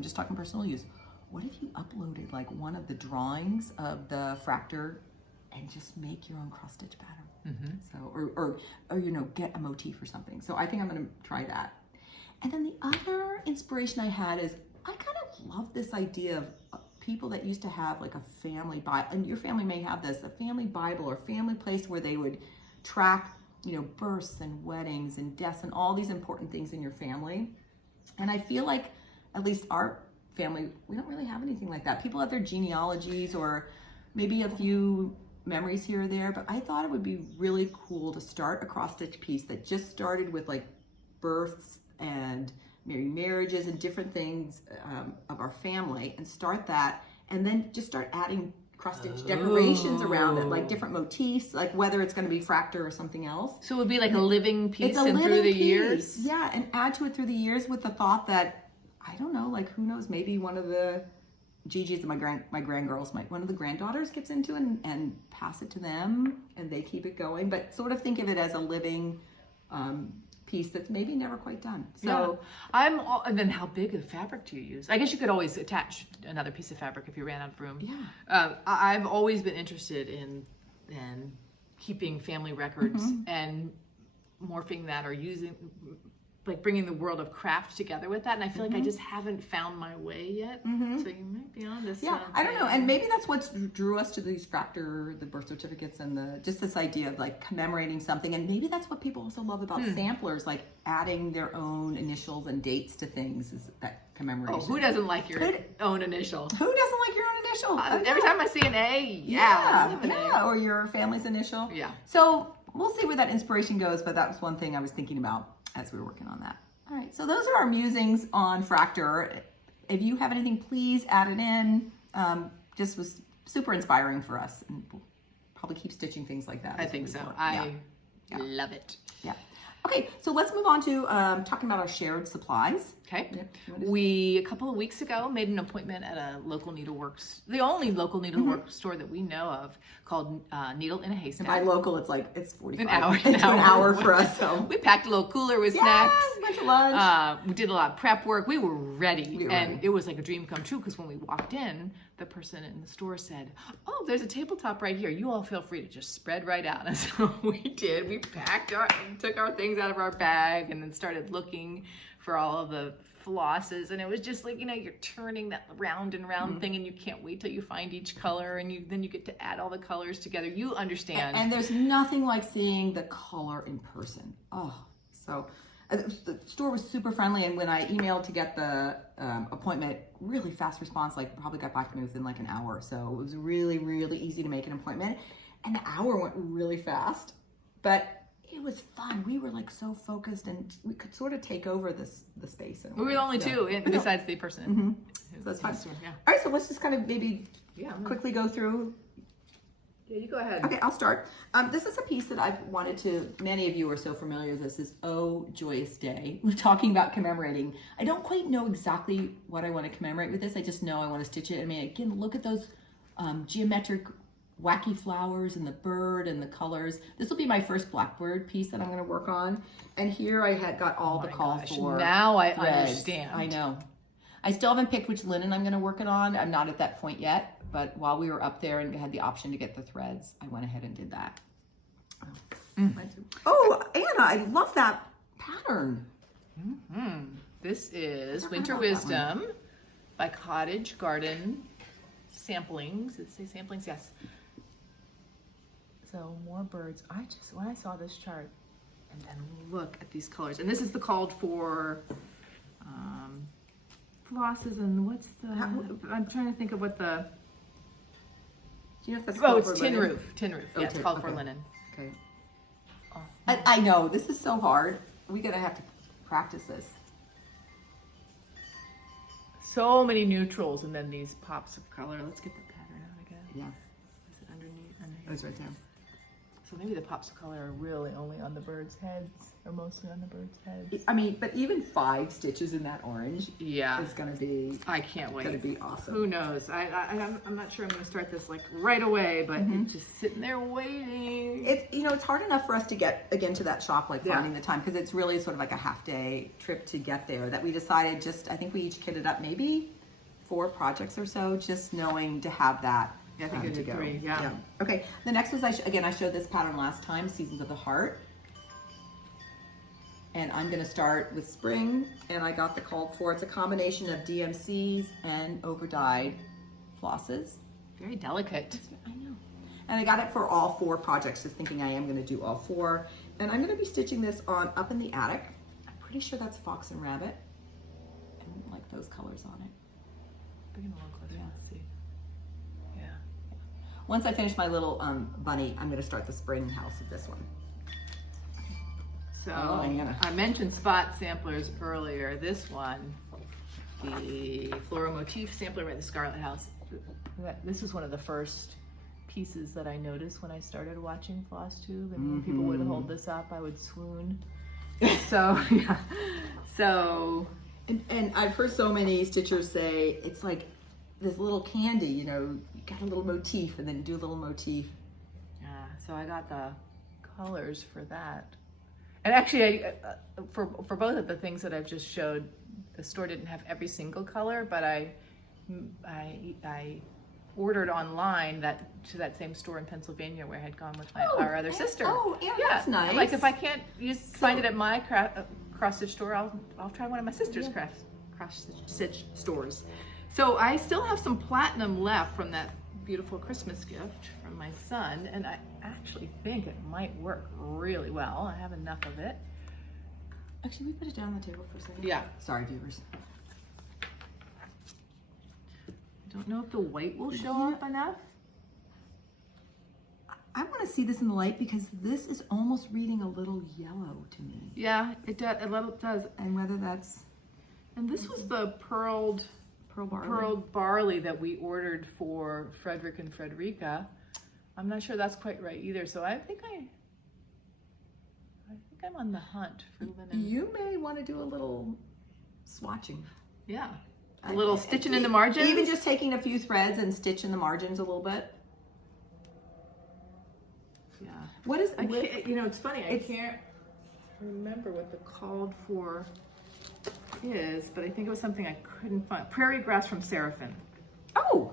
What if you uploaded like one of the drawings of the Fraktur and just make your own cross stitch pattern? So, or you know, get a motif or something. So I think I'm gonna try that. And then the other inspiration I had is I kind of love this idea of people that used to have like a family Bible, and your family may have this, a family Bible or family place where they would track, you know, births and weddings and deaths and all these important things in your family. And I feel like, at least our family, we don't really have anything like that. People have their genealogies or maybe a few memories here or there, but I thought it would be really cool to start a cross-stitch piece that just started with like births and marriages and different things of our family, and start that, and then just start adding cross-stitch decorations around it, like different motifs, like whether it's going to be Fraktur or something else. So it would be like a living piece and through the years? Yeah, and add to it through the years with the thought that, I don't know, like who knows, maybe one of the Gigi's, my grandgirls, one of the granddaughters gets into it and pass it to them, and they keep it going. But sort of think of it as a living piece that's maybe never quite done. So and then how big of fabric do you use? I guess you could always attach another piece of fabric if you ran out of room. Yeah. I've always been interested in keeping family records and morphing that, or using, like bringing the world of craft together with that. And I feel like I just haven't found my way yet. So you might be on this. Yeah, I don't know. And maybe that's what drew us to these Fraktur, the birth certificates, and just this idea of like commemorating something. And maybe that's what people also love about samplers, like adding their own initials and dates to things, is that commemoration. Oh, who doesn't like your own initial? Who doesn't like your own initial? Every time I see an A, yeah, or your family's initial. Yeah. So we'll see where that inspiration goes, but that was one thing I was thinking about as we were working on that. All right, so those are our musings on Fraktur. If you have anything, please add it in. Just was super inspiring for us, and we'll probably keep stitching things like that. I think so. I love it. Yeah. Okay, so let's move on to talking about our shared supplies. Okay. We, a couple of weeks ago, made an appointment at a local needleworks, the only local needlework store that we know of, called Needle in a Haystack. And by local, it's 45 an hour for us. So we packed a little cooler with snacks. Went to lunch. We did a lot of prep work. We were ready. It was like a dream come true, because when we walked in, the person in the store said, "Oh, there's a tabletop right here. You all feel free to just spread right out." And so we did. We took our things out of our bag, and then started looking for all of the flosses, and it was just like, you know, you're turning that round and round thing, and you can't wait till you find each color, and then you get to add all the colors together. You understand. And there's nothing like seeing the color in person. Oh, so the store was super friendly, and when I emailed to get the appointment, really fast response, like probably got back to me within like an hour. So it was really, really easy to make an appointment, and the hour went really fast, but it was fun. We were like so focused, and we could sort of take over the space. We were the only two, besides the person. So that's fun. All right, so let's just kind of maybe quickly go through. Yeah, you go ahead. Okay, I'll start. This is a piece that I've wanted to, many of you are so familiar with this, is Oh Joyous Day. We're talking about commemorating. I don't quite know exactly what I want to commemorate with this. I just know I want to stitch it. I mean, again, look at those geometric wacky flowers and the bird and the colors. This will be my first blackbird piece that I'm going to work on. And here I had got all the call for. Now I threads. understand. I know. I still haven't picked which linen I'm going to work it on. I'm not at that point yet, but while we were up there and had the option to get the threads, I went ahead and did that. Oh, Anna, I love that pattern. This is Winter Wisdom by Cottage Garden Samplings. Did it say samplings? Yes. So more birds. When I saw this chart, and then look at these colors, and this is the called for flosses, and what's the? I'm trying to think of what the. Do you know if that's Oh, called it's for tin linen? roof. Tin roof. Oh, Yeah, it's tin- called for okay. linen. Okay. Oh. I know this is so hard. We're gonna have to practice this. So many neutrals, and then these pops of color. Let's get the pattern out again. Yeah, Is it underneath? it was right there. So maybe the pops of color are really only on the birds' heads, or mostly on the birds' heads. I mean, but even 5 stitches in that orange Yeah, is gonna be I can't gonna wait. be awesome. Who knows? I'm not sure I'm going to start this like right away, but it's just sitting there waiting. It's it's hard enough for us to get again to that shop, like Yeah. finding the time, because it's really sort of like a half-day trip to get there. That we decided I think we each kitted up maybe 4 projects or so, just knowing to have that. Yeah, I think I to did go. 3, yeah. Okay. The next was again I showed this pattern last time, Seasons of the Heart, and I'm going to start with spring, and I got the called for. It's a combination of DMCs and overdyed flosses. Very delicate. I know. And I got it for all 4 projects, just thinking I am going to do all 4. And I'm going to be stitching this on up in the attic. I'm pretty sure that's fox and rabbit, and like those colors on it. Bring it a little closer. Yeah. Let's see. Yeah. Once I finish my little bunny, I'm going to start the spring house with this one. So Oh, Anna. I mentioned spot samplers earlier. This one, the floral motif sampler by the Scarlet House. This is one of the first pieces that I noticed when I started watching FlossTube, and when people would hold this up, I would swoon. So yeah. So And I've heard so many stitchers say it's like this little candy, you got a little motif and then do a little motif. yeah. So I got the colors for that. And actually, for both of the things that I've just showed, the store didn't have every single color, but I ordered online to that same store in Pennsylvania where I had gone with our other sister. Oh, yeah, that's nice. Like if I can't find it at my cross stitch store, I'll try one of my sister's cross stitch stores. So I still have some platinum left from that beautiful Christmas gift from my son, and I actually think it might work really well. I have enough of it. Actually, we put it down on the table for a second. Yeah. Sorry, viewers. I don't know if the white will show up enough. I want to see this in the light because this is almost reading a little yellow to me. Yeah, it does. It does. And whether that's And this was the pearled barley that we ordered for Frederick and Frederica. I'm not sure that's quite right either. So I think I'm on the hunt for linen. You may want to do a little swatching. Yeah. A little stitching in the margins. Even just taking a few threads and stitch in the margins a little bit. Yeah. What is it's funny. I can't remember what the called for is, but I think it was something I couldn't find. Prairie grass from Seraphim. Oh,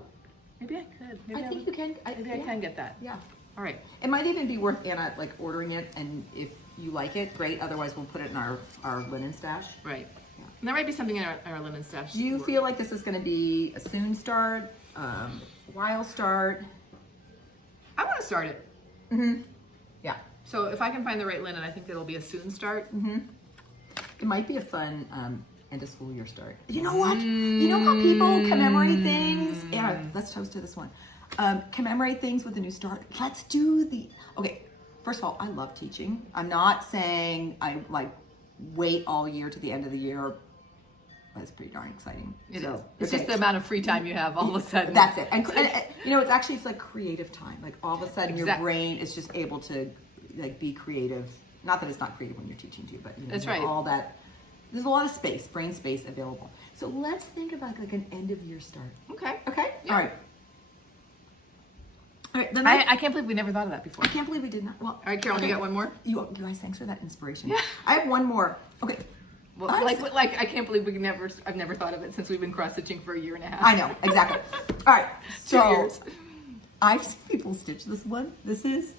Maybe I could. Maybe I think you can. Maybe I can get that. Yeah. All right. It might even be worth Anna like ordering it, and if you like it, great. Otherwise, we'll put it in our linen stash. Right. Yeah. And there might be something in our linen stash. Do you feel like this is going to be a soon start, while start? I want to start it. Yeah. So if I can find the right linen, I think it'll be a soon start. It might be a fun end of school year start. You know what? You know how people commemorate things? Anna, let's toast to this one. Commemorate things with a new start. Let's do okay. First of all, I love teaching. I'm not saying I like wait all year to the end of the year. That's pretty darn exciting. It is. It's just the amount of free time you have all of a sudden. That's it. And it's like creative time. Like all of a sudden your brain is just able to like be creative. Not that it's not creative when you're teaching too, but that's right. All that. There's a lot of space, brain space available. So let's think about like an end of year start. Okay. Okay. Yeah. All right. All right. Then I can't believe we never thought of that before. I can't believe we did not. Well, all right, Carolyn, you got one more? You guys, thanks for that inspiration. Yeah. I have one more. Okay. Well, like I can't believe I've never thought of it since we've been cross stitching for a year and a half. I know exactly. All right. So 2 years. I've seen people stitch this one. This is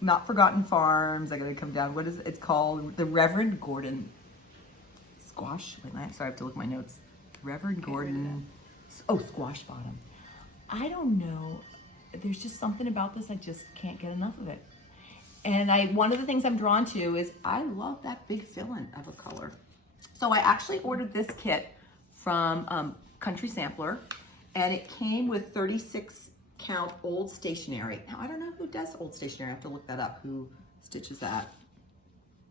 Not Forgotten Farms. I'm gonna come down. What is it? It's called the Reverend Gordon Squash. Wait, sorry, I have to look at my notes. Reverend Gordon. Oh, Squash Bottom. I don't know there's just something about this, I just can't get enough of it. And one of the things I'm drawn to is I love that big fill-in of a color. So I actually ordered this kit from Country Sampler, and it came with 36 count old stationery. Now I don't know who does old stationery. I have to look that up. Who stitches that?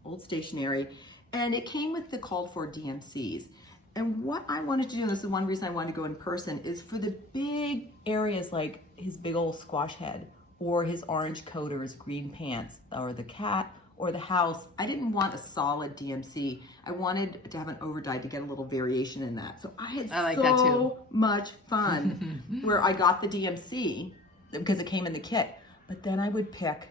Old stationery. And it came with the called for DMCs. And what I wanted to do, this is one reason I wanted to go in person, is for the big areas like his big old squash head, or his orange coat, or his green pants, or the cat, or the house. I didn't want a solid DMC. I wanted to have an overdye to get a little variation in that. So I had so much fun where I got the DMC because it came in the kit, but then I would pick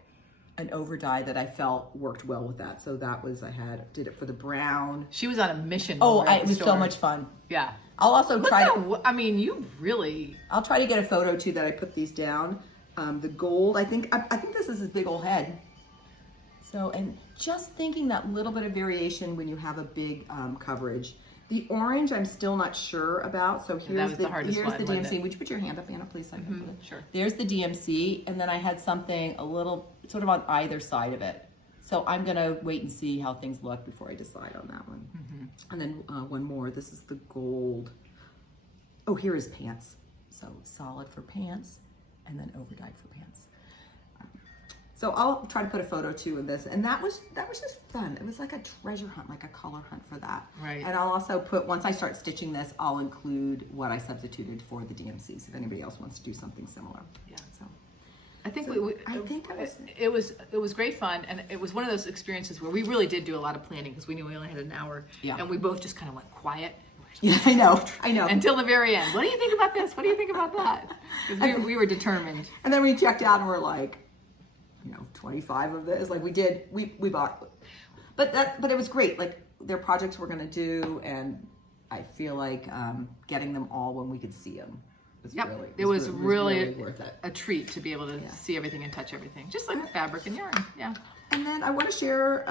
an overdye that I felt worked well with that. So that was, did it for the brown. She was on a mission. Oh, it was so much fun. Yeah. I'll also try I'll try to get a photo too that I put these down. The gold, I think this is his big old head. So, and just thinking that little bit of variation when you have a big coverage. The orange, I'm still not sure about. So here's the DMC. Would you put your hand up, Anna, please? Sure. There's the DMC, and then I had something a little sort of on either side of it. So I'm gonna wait and see how things look before I decide on that one. And then one more. This is the gold. Oh, here is pants. So solid for pants, and then overdyed for pants. So I'll try to put a photo too of this, and that was just fun. It was like a treasure hunt, like a color hunt for that. Right. And I'll also put, once I start stitching this, I'll include what I substituted for the DMCs if anybody else wants to do something similar. Yeah. So I think it was great fun, and it was one of those experiences where we really did do a lot of planning because we knew we only had an hour, and we both just kind of went quiet. Yeah, I know. Until the very end. What do you think about this? What do you think about that? Because we were determined. And then we checked out and we're like, 25 of this. Like we bought, but it was great. Like their projects we're gonna do, and I feel like getting them all when we could see them was really worth it. A treat to be able to see everything and touch everything, just like fabric and yarn. Yeah. And then I want to share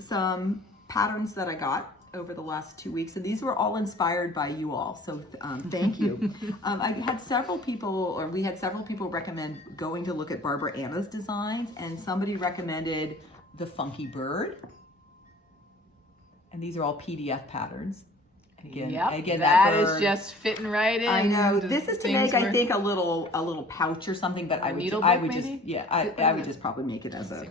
some patterns that I got over the last 2 weeks, and these were all inspired by you all, so thank you. We had several people recommend going to look at Barbara Anna's designs, and somebody recommended the funky bird, and these are all PDF patterns. And again, that is just fitting right in. I know. This is to make, I think, a little pouch or something, but I would just probably make it as a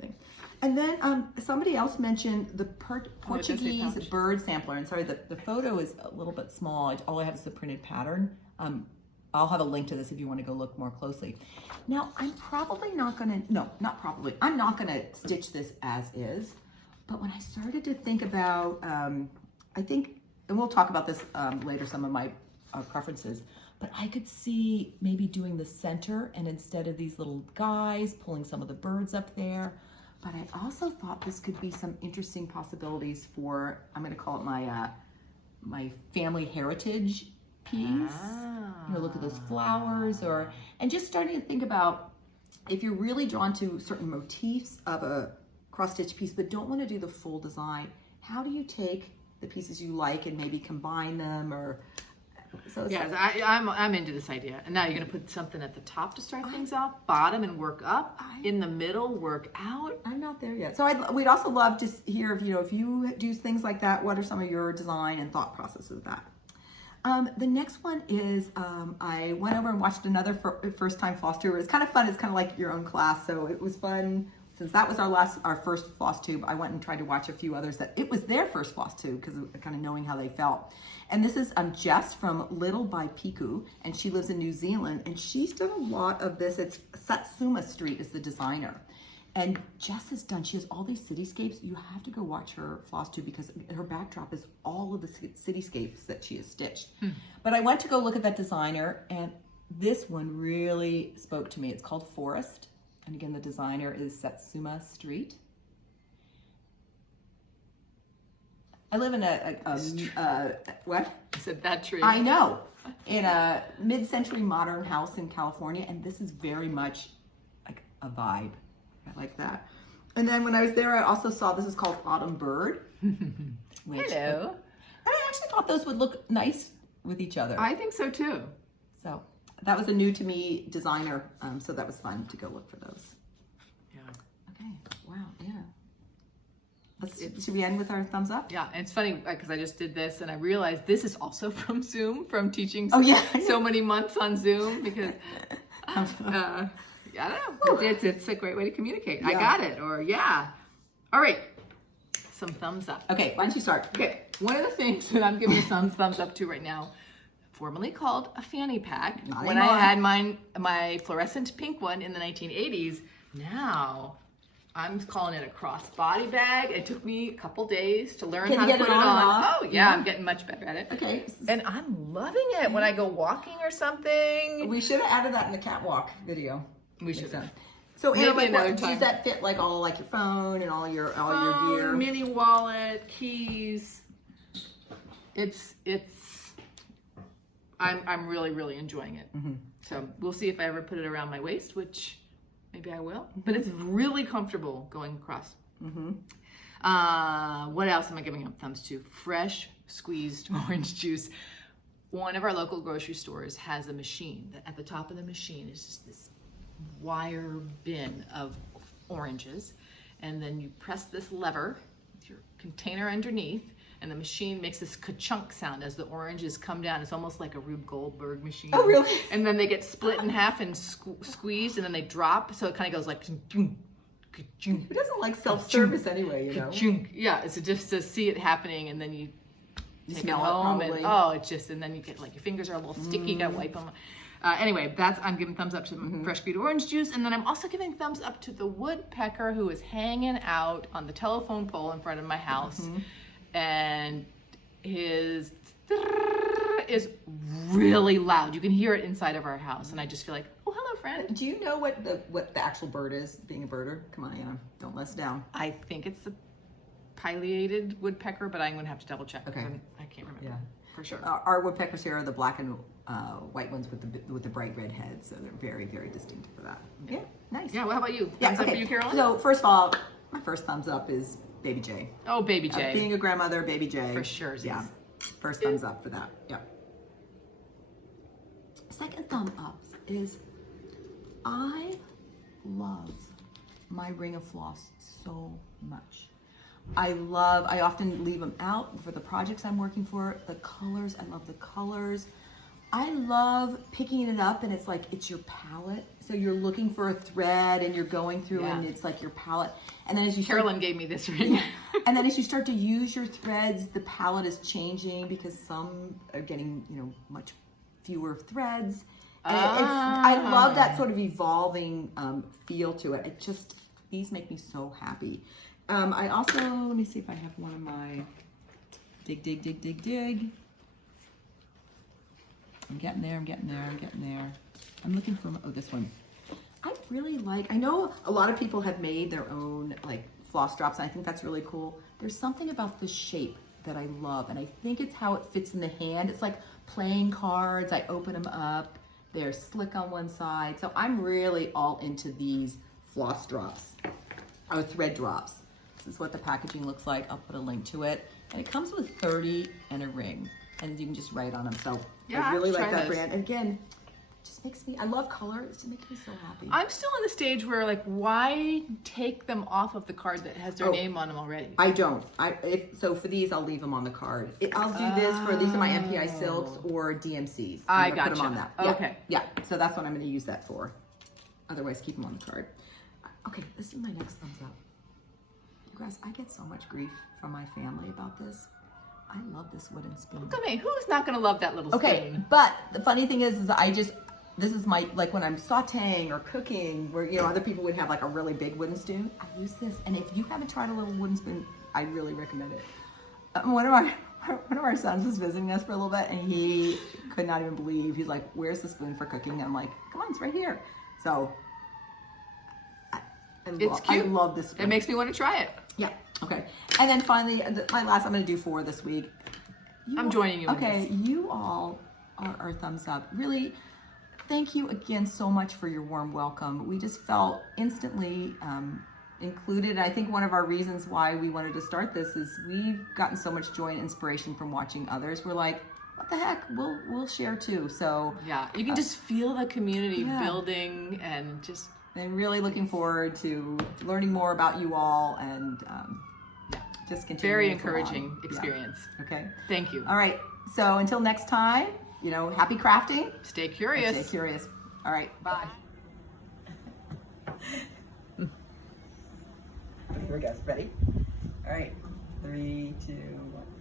thing. And then somebody else mentioned the Portuguese bird sampler. And sorry, the photo is a little bit small. All I have is the printed pattern. I'll have a link to this if you want to go look more closely. Now, I'm probably not going to, no, not probably. I'm not going to stitch this as is. But when I started to think about, I think, and we'll talk about this later, some of my preferences, but I could see maybe doing the center, and instead of these little guys, pulling some of the birds up there. But I also thought this could be some interesting possibilities for, I'm going to call it my family heritage piece. Look at those flowers, and just starting to think about if you're really drawn to certain motifs of a cross-stitch piece but don't want to do the full design, how do you take the pieces you like and maybe combine them, or I'm into this idea. And now you're going to put something at the top to start things off, bottom and work up, in the middle work out. I'm not there yet. So we'd also love to hear if you do things like that, what are some of your design and thought processes of that? The next one is I went over and watched another first time FlossTube. It's kind of fun. It's kind of like your own class. So it was fun. Since that was our first FlossTube, I went and tried to watch a few others that it was their first FlossTube because of kind of knowing how they felt. And this is Jess from Little by Piku, and she lives in New Zealand, and she's done a lot of this. It's Satsuma Street is the designer. And Jess she has all these cityscapes. You have to go watch her FlossTube because her backdrop is all of the cityscapes that she has stitched. But I went to go look at that designer, and this one really spoke to me. It's called Forest. And again, the designer is Satsuma Street. I live in what? I said that tree. I know. In a mid-century modern house in California, and this is very much like a vibe. I like that. And then when I was there, I also saw this is called Autumn Bird. Hello. And I actually thought those would look nice with each other. I think so too. So that was a new to me designer, so that was fun to go look for those. Yeah. Okay. Wow. Yeah. Should we end with our thumbs up? Yeah, and it's funny because I just did this and I realized this is also from Zoom, from teaching so many months on Zoom because I don't know. It's a great way to communicate. Yeah. I got it, or yeah. All right, some thumbs up. Okay, why don't you start? Okay, one of the things that I'm giving thumbs up to right now, formerly called a fanny pack, when I had my fluorescent pink one in the 1980s, now I'm calling it a crossbody bag. It took me a couple days to learn how to put it on. Oh yeah, I'm getting much better at it. Okay. And I'm loving it when I go walking or something. We should have added that in the catwalk video. We should have. So maybe another time. Does that fit like all like your phone and all your gear? Mini wallet, keys. I'm really enjoying it. Mm-hmm. So we'll see if I ever put it around my waist, which maybe I will. But it's really comfortable going across. Mm-hmm. What else am I giving up thumbs to? Fresh squeezed orange juice. One of our local grocery stores has a machine. At the top of the machine is just this wire bin of oranges, and then you press this lever with your container underneath, and the machine makes this ka-chunk sound as the oranges come down. It's almost like a Rube Goldberg machine. Oh, really? And then they get split in half and squeezed, and then they drop, so it kind of goes like who doesn't like self-service anyway, you know? Yeah, it's just to see it happening, and then you take it home, and it's just, and then you get like your fingers are a little sticky, you gotta wipe them. Anyway, I'm giving thumbs up to fresh squeezed orange juice, and then I'm also giving thumbs up to the woodpecker who is hanging out on the telephone pole in front of my house, and his is really loud. You can hear it inside of our house, and I just feel like, oh, hello, friend. Do you know what the actual bird is? Being a birder, come on, Anna, don't let us down. I think it's the pileated woodpecker, but I'm gonna have to double check. Okay, I can't remember. Yeah, for sure. Our woodpeckers here are the black and white ones with the bright red heads, so they're very, very distinct for that. Yeah, nice. Yeah, well, how about you? Thumbs up for you, Carolyn? So first of all, my first thumbs up is Baby J. Oh, Baby J. Being a grandmother, Baby J. For sure. Yeah, first thumbs up for that. Yeah. Second thumb up is I love my ring of floss so much. I often leave them out for the projects I'm working for. The colors, I love the colors. I love picking it up and it's like, it's your palette. So you're looking for a thread and you're going through and it's like your palette. And then as you Carolyn gave me this ring. And then as you start to use your threads, the palette is changing because some are getting, much fewer threads. And I love that sort of evolving feel to it. These make me so happy. I also, let me see if I have one of my dig. I'm getting there. I'm looking for, this one. I really I know a lot of people have made their own floss drops, and I think that's really cool. There's something about the shape that I love, and I think it's how it fits in the hand. It's like playing cards. I open them up. They're slick on one side. So I'm really all into these floss drops, or thread drops. This is what the packaging looks like. I'll put a link to it. And it comes with 30 and a ring. And you can just write on them. So I really like that brand. And again, it just makes me, I love color. It just makes me so happy. I'm still in the stage where why take them off of the card that has their name on them already? I don't. So for these, I'll leave them on the card. I'll do this these are my MPI silks or DMCs. I got put them on that. Yeah. Okay. Yeah. So that's what I'm going to use that for. Otherwise, keep them on the card. Okay. This is my next thumbs up. You guys, I get so much grief from my family about this. I love this wooden spoon. Look at me. Who's not going to love that little spoon? Okay, but the funny thing is this is my, when I'm sauteing or cooking, where, other people would have a really big wooden spoon. I use this, and if you haven't tried a little wooden spoon, I really recommend it. One of our sons was visiting us for a little bit, and he could not even believe. He's like, "Where's the spoon for cooking?" And I'm like, "Come on, it's right here." So it's cute. I love this spoon. It makes me want to try it. Yeah. Okay. And then finally, my last I'm going to do for this week. I'm joining you. Okay. You all are thumbs up. Really, thank you again so much for your warm welcome. We just felt instantly included. I think one of our reasons why we wanted to start this is we've gotten so much joy and inspiration from watching others. We're like, what the heck, we'll share too. So Yeah, you can just feel the community yeah. building, and just I'm really looking forward to learning more about you all, and just continue. very encouraging experience. Yeah. Okay. Thank you. All right. So until next time, happy crafting. Stay curious. Stay curious. All right. Bye. Here we go. Ready? All right. 3, 2, 1.